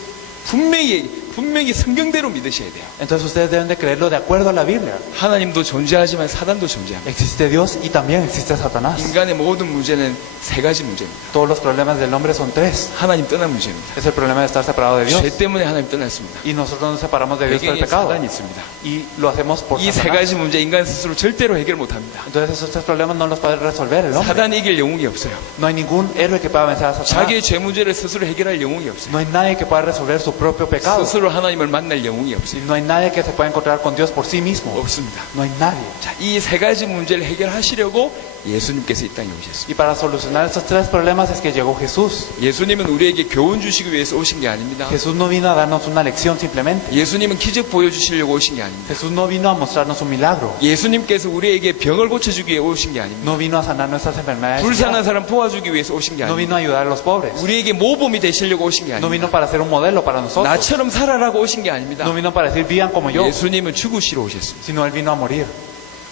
분명히 성경대로 믿으셔야 돼요. Entonces ustedes deben de creerlo de acuerdo a la Biblia. 하나님도 존재하지만 사단도 존재합니다. Existe Dios y también existe Satanás. 인간의 모든 문제는 세 가지 문제입니다. Todos los problemas del hombre son tres. 하나님 떠난 문제입니다. Es el problema de estar separado de Dios. 죄 때문에 하나님 떠났습니다. Y nosotros nos separamos de Dios por el 배경에 pecado. 사단이 있습니다. Y lo hacemos por 이 세 Satanás. 가지 문제 인간 스스로 절대로 해결 못합니다. Entonces esos tres problemas no los puede resolver el hombre. 사단이 이길 영웅이 없어요. No hay ningún héroe que pueda vencer a Satanás. 자기의 죄 문제를 스스로 해결할 영웅이 없어요. No hay nadie que pueda resolver su propio pecado. 스스로 하나님을 만날 영웅이 없어요. Y no hay nadie que se pueda encontrar con Dios por sí mismo. 없습니다. No hay nadie. 자, 이 세 가지 문제를 해결하시려고 예수님께서 이 땅에 오셨습니다. Y para solucionar estos tres problemas es que llegó Jesús. 예수님은 우리에게 교훈 주시기 위해서 오신 게 아닙니다. Jesús no vino a darnos una lección simplemente. 예수님은 기적 보여주시려고 오신 게 아닙니다. Jesús no vino a mostrarnos un milagro. 예수님께서 우리에게 병을 고쳐주기 위해 오신 게 아닙니다. No vino a sanar nuestras enfermedades. 불쌍한 사람 도와주기 위해서 오신 게 No vino 아닙니다. a ayudar a los pobres. 우리에게 모범이 되시려고 오신 게 No 아닙니다. vino para ser un modelo para nosotros. 나처럼 살아라고 오신 게 아닙니다. No vino para decir vivan como yo. 예수님은 죽으시러 오셨습니다. Sino Él vino a morir.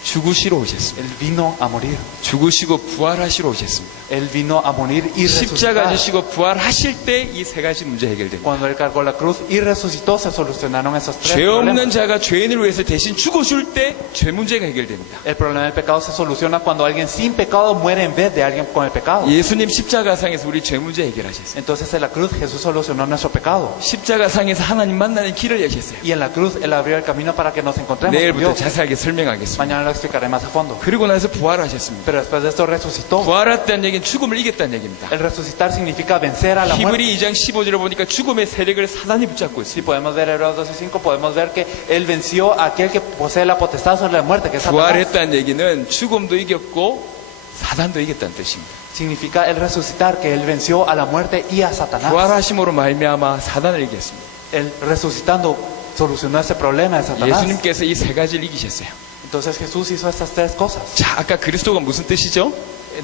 죽으시러 오셨습니다. Él vino a morir. 죽으시고 부활하시러 오셨습니다. Él vino a morir y 십자가 resucitar. 지시고 부활하실 때 이 세 가지 문제 해결됩니다. Cuando Él cargó la cruz y resucitó, se solucionaron esos tres 죄 없는 problemas. 자가 죄인을 위해서 대신 죽어줄 때 죄 문제가 해결됩니다. El problema del pecado se soluciona cuando alguien sin pecado muere en vez de alguien con el pecado. 예수님 십자가상에서 우리 죄 문제 해결하셨어요. Entonces en la cruz Jesús solucionó nuestro pecado. 십자가상에서 하나님 만나는 길을 여셨어요. Y en la cruz Él abrió el camino para que nos encontremos con 내일부터 Dios. 자세하게 설명하겠습니다. Mañana lo explicaré más a fondo. 그리고 나서 부활하셨습니다. Pero después de esto resucitó. 부활했다는 얘기는 죽음을 이겼다는 얘기입니다. El resucitar significa vencer a la muerte. 히브리 2장 15절에 보니까 죽음의 세력을 사단이 붙잡고 Si 있습니다. podemos ver Hebreos 12:5, podemos ver que Él venció a aquel que posee la potestad sobre la muerte, que es Satanás. 부활했다는 얘기는 죽음도 이겼고 사단도 이겼다는 뜻입니다. Significa el resucitar, que Él venció a la muerte y a Satanás. 부활하심으로 말미암아 사단을 이겼습니다. Él resucitando solucionó ese problema de Satanás. 예수님께서 이 세 가지를 이기셨어요. Entonces Jesús hizo estas tres cosas. 자, 아까 그리스도가 무슨 뜻이죠?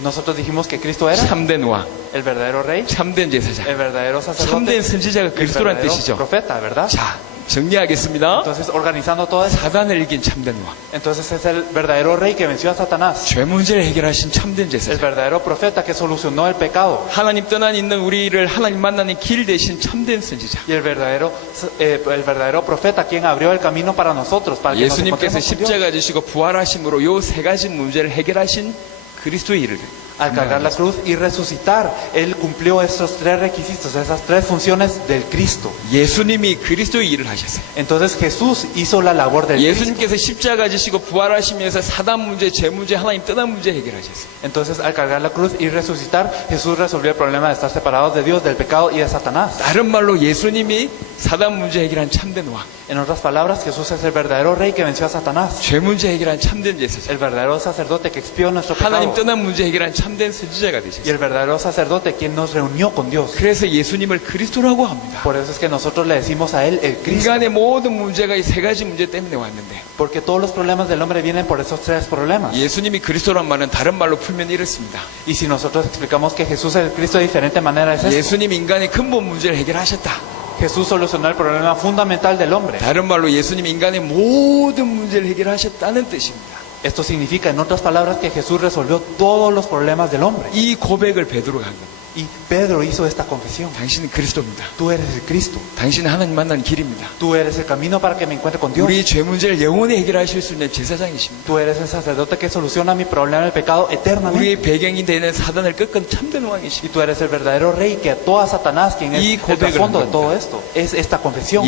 Nosotros dijimos que Cristo era 참된 왕, el verdadero rey, 참된 제사장, el verdadero sacerdote, 참된 선지자가 el 그리스도란 verdadero 뜻이죠. profeta, ¿verdad? 자, 정리하겠습니다. Entonces, organizando todo eso, 사단을 이긴 참된 왕, entonces es el verdadero rey que venció a Satanás, 죄 문제를 해결하신 참된 el 제사장, verdadero profeta que solucionó el pecado, 하나님 떠난 있는 우리를 하나님 만나는 길 대신 참된 선지자. y el verdadero profeta quien abrió el camino para nosotros, para que nos 예수님께서 encontremos con Dios. 십자가 지시고 부활하심으로 요 세 가지 문제를 해결하신 그리스도의 일을 Al cargar la cruz y resucitar, Él cumplió estos tres requisitos, esas tres funciones del Cristo. 예수님이 그리스도의 일을 하셨어요. Entonces Jesús hizo la labor del Cristo. 예수님께서 십자가 지시고 부활하시면서 사단 문제, 죄 문제, 하나님 떠난 문제 해결하셨어요. Entonces, al cargar la cruz y resucitar, Jesús resolvió el problema de estar separados de Dios, del pecado y de Satanás. 다른 말로 예수님이 사단 문제 해결한 참된 왕, En otras palabras, Jesús es el verdadero rey que venció a Satanás, 죄 문제 해결한 참된 제사장, el verdadero sacerdote que expió nuestro 하나님 pecado, 떠난 문제 해결한 참된 선지자가 y 되셨어요. el verdadero sacerdote quien nos reunió con Dios. 그래서 예수님을 그리스도라고 합니다. Por eso es que nosotros le decimos a Él el Cristo, 인간의 모든 문제가 이 세 가지 문제 때문에 왔는데 porque todos los problemas del hombre vienen por esos tres problemas. 예수님이 그리스도란 말은 다른 말로 풀면 이렇습니다. Y si nosotros explicamos que Jesús es el Cristo de diferente manera, es esto. 예수님 인간의 근본 문제를 해결하셨다. Jesús solucionó el problema fundamental del hombre. 다른 말로 예수님 인간의 모든 문제를 해결하셨다는 뜻입니다. Esto significa, en otras palabras, que Jesús resolvió todos los problemas del hombre. 이 고백을 베드로가 한 겁니다. Y Pedro hizo esta confesión. 당신은 그리스도입니다. Tú eres el Cristo. 당신은 하나님 만나는 길입니다. Tú eres el camino para que me encuentre con Dios. 우리의 죄 문제를 영원히 해결하실 수 있는 제사장이십니다. Tú eres el sacerdote que soluciona mi problema del pecado eternamente. 우리의 배경이 되는 사단을 꺾은 참된 Y 왕이십니다. tú eres el verdadero rey que ató a Satanás, quien es Y el 고백을 trasfondo 한 de todo 겁니다. esto. Es esta confesión.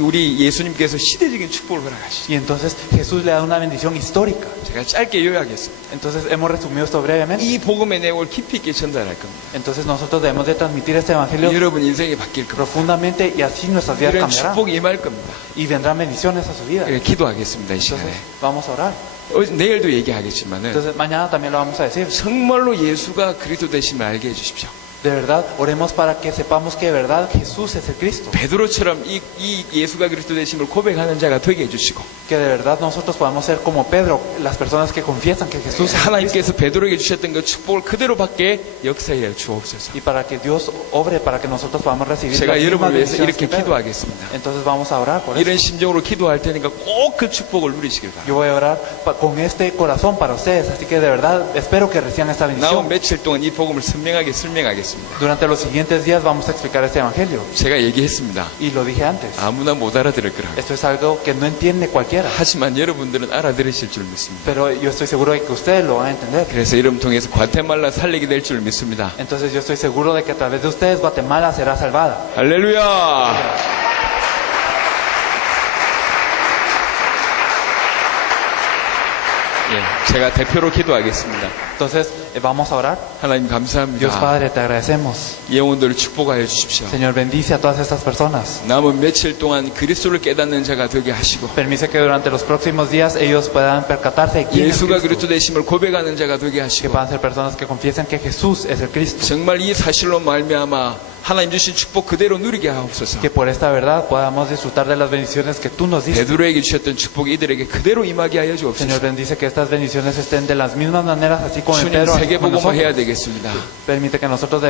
우리 예수님께서 시대적인 축복을 허락하시죠. Y entonces Jesús le da una bendición histórica. 제가 짧게 요약했습니다. Entonces hemos resumido esto brevemente. 이 복음의 내용을 깊이 있게 전달할 겁니다. Entonces nosotros debemos de transmitir este evangelio 여러분 인생이 바뀔 겁니다. profundamente y así nuestras vidas 이런 cambiarán. 축복이 임할 겁니다. Y vendrán bendiciones a su vida. 예, 기도하겠습니다. 이 시간에. Entonces vamos a orar. 내일도 얘기하겠지만은 Entonces mañana también lo vamos a decir. 정말로 예수가 그리스도 되심을 알게 해주십시오. De verdad, oremos para que sepamos que de verdad Jesús es el Cristo. 베드로처럼 이 예수가 그리스도 되심을 고백하는 자가 되게 해주시고 Que de verdad nosotros podamos ser como Pedro, las personas que confiesan que Jesús es el Cristo. 하나님께서 베드로에게 주셨던 그 축복을 그대로 받게 역사해 주옵소서. Y para que Dios obre para que nosotros podamos recibir 제가 las mismas 여러분을 위해서 bendiciones 이렇게 que Pedro. 기도하겠습니다. Entonces vamos a orar por eso. 이런 심정으로 기도할 테니까 꼭 그 축복을 누리시길 바랍니다. Yo voy a orar con este corazón para ustedes, así que de verdad espero que reciban esta 나온 bendición. 며칠 동안 이 복음을 선명하게 설명하겠습니다. Durante los siguientes días vamos a explicar este evangelio. 제가 얘기했습니다. Y lo dije antes. 아무나 못 알아들을 거라고. Esto es algo que no entiende cualquiera. 하지만 여러분들은 알아들으실 줄 믿습니다. Pero yo estoy seguro de que ustedes lo van a entender. 그래서 이름 통해서 과테말라 살리게 될 줄 믿습니다. Entonces yo estoy seguro de que a través de ustedes Guatemala será salvada. 할렐루야! 예, 제가 대표로 기도하겠습니다. Entonces vamos a orar. 하나님 Dios 감사합니다. Padre, te agradecemos. 영혼들을 축복하여 주십시오. Señor, bendice a todas estas personas. 남은 며칠 동안 그리스도를 깨닫는 자가 되게 하시고 Permite que durante los próximos días ellos puedan percatarse de quién es 예수가 Cristo. 그리스도 되심을 고백하는 자가 되게 Que 하시고 puedan ser personas que confiesen que Jesús es el Cristo. 정말 이 사실로 말미암아 하나님 주신 축복 그대로 누리게 하옵소서. Que por esta verdad podamos disfrutar de las bendiciones que tú nos diste. 베드로에게 주셨던 축복이 이들에게 그대로 임하게 하여 Señor, 주옵소서. bendice que estas bendiciones estén de las mismas maneras, así como en 주님 Pedro, así como en 세계복음화 해야 nosotros. 되겠습니다. Permite que nosotros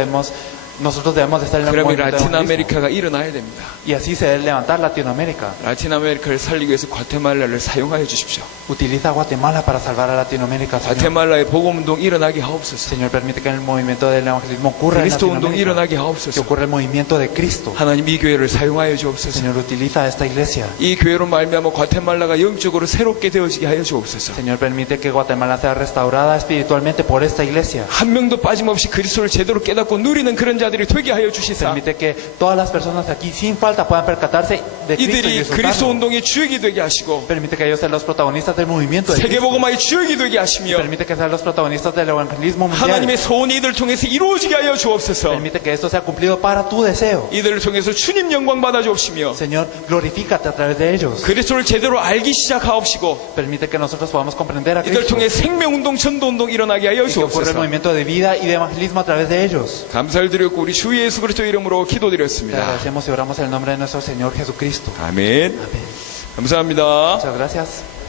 debemos de estar en el 그러면 movimiento 라틴 evangelismo. 아메리카가 일어나야 됩니다. Y así se debe levantar Latinoamérica. 라틴 아메리카를 살리기 위해서 과테말라를 사용하여 주십시오. Utiliza a Guatemala para salvar a Latinoamérica, Señor. 과테말라의 복음 운동 일어나게 하옵소서. Señor, permite que en el movimiento del evangelismo ocurra en 그리스도 운동 Latinoamérica. 일어나게 Que 하옵소서. ocurra el movimiento de Cristo. 하나님 이 교회를 사용하여 주옵소서. Señor, utiliza esta iglesia. 이 교회로 말미암아 과테말라가 영적으로 새롭게 되어지게 하여 주옵소서. Señor, permite que Guatemala sea restaurada espiritualmente por esta iglesia. 한 명도 빠짐없이 그리스도를 제대로 깨닫고 누리는 그런 자들이 되게 하여 주시사 Permite que todas las personas aquí sin falta puedan percatarse de Cristo y 이들이 그리스도 disfrutarlo. 운동의 주역이 되게 하시고 Permite que ellos sean los protagonistas del movimiento de Cristo. 세계복음화의 주역이 되게 하시며 Permite que sean los protagonistas del evangelismo mundial. 하나님의 소원이 이들을 통해서 이루어지게 하여 주옵소서. Permite que esto sea cumplido para tu deseo. 이들을 통해서 주님 영광 받아 주옵시며 Señor, glorifícate a través de ellos. 그리스도를 제대로 알기 시작하옵시고 Permite que nosotros podamos comprender a 이들 Cristo. 통해 생명운동, 전도운동 일어나게 하여 Y que ocurra el 주옵소서. movimiento de vida y de evangelismo a través de ellos. 감사를 드렸고 우리 주 예수 그리스도 이름으로 Te 기도드렸습니다. agradecemos y oramos en el nombre de nuestro Señor Jesucristo. 아멘. Amén. 감사합니다. Muchas gracias.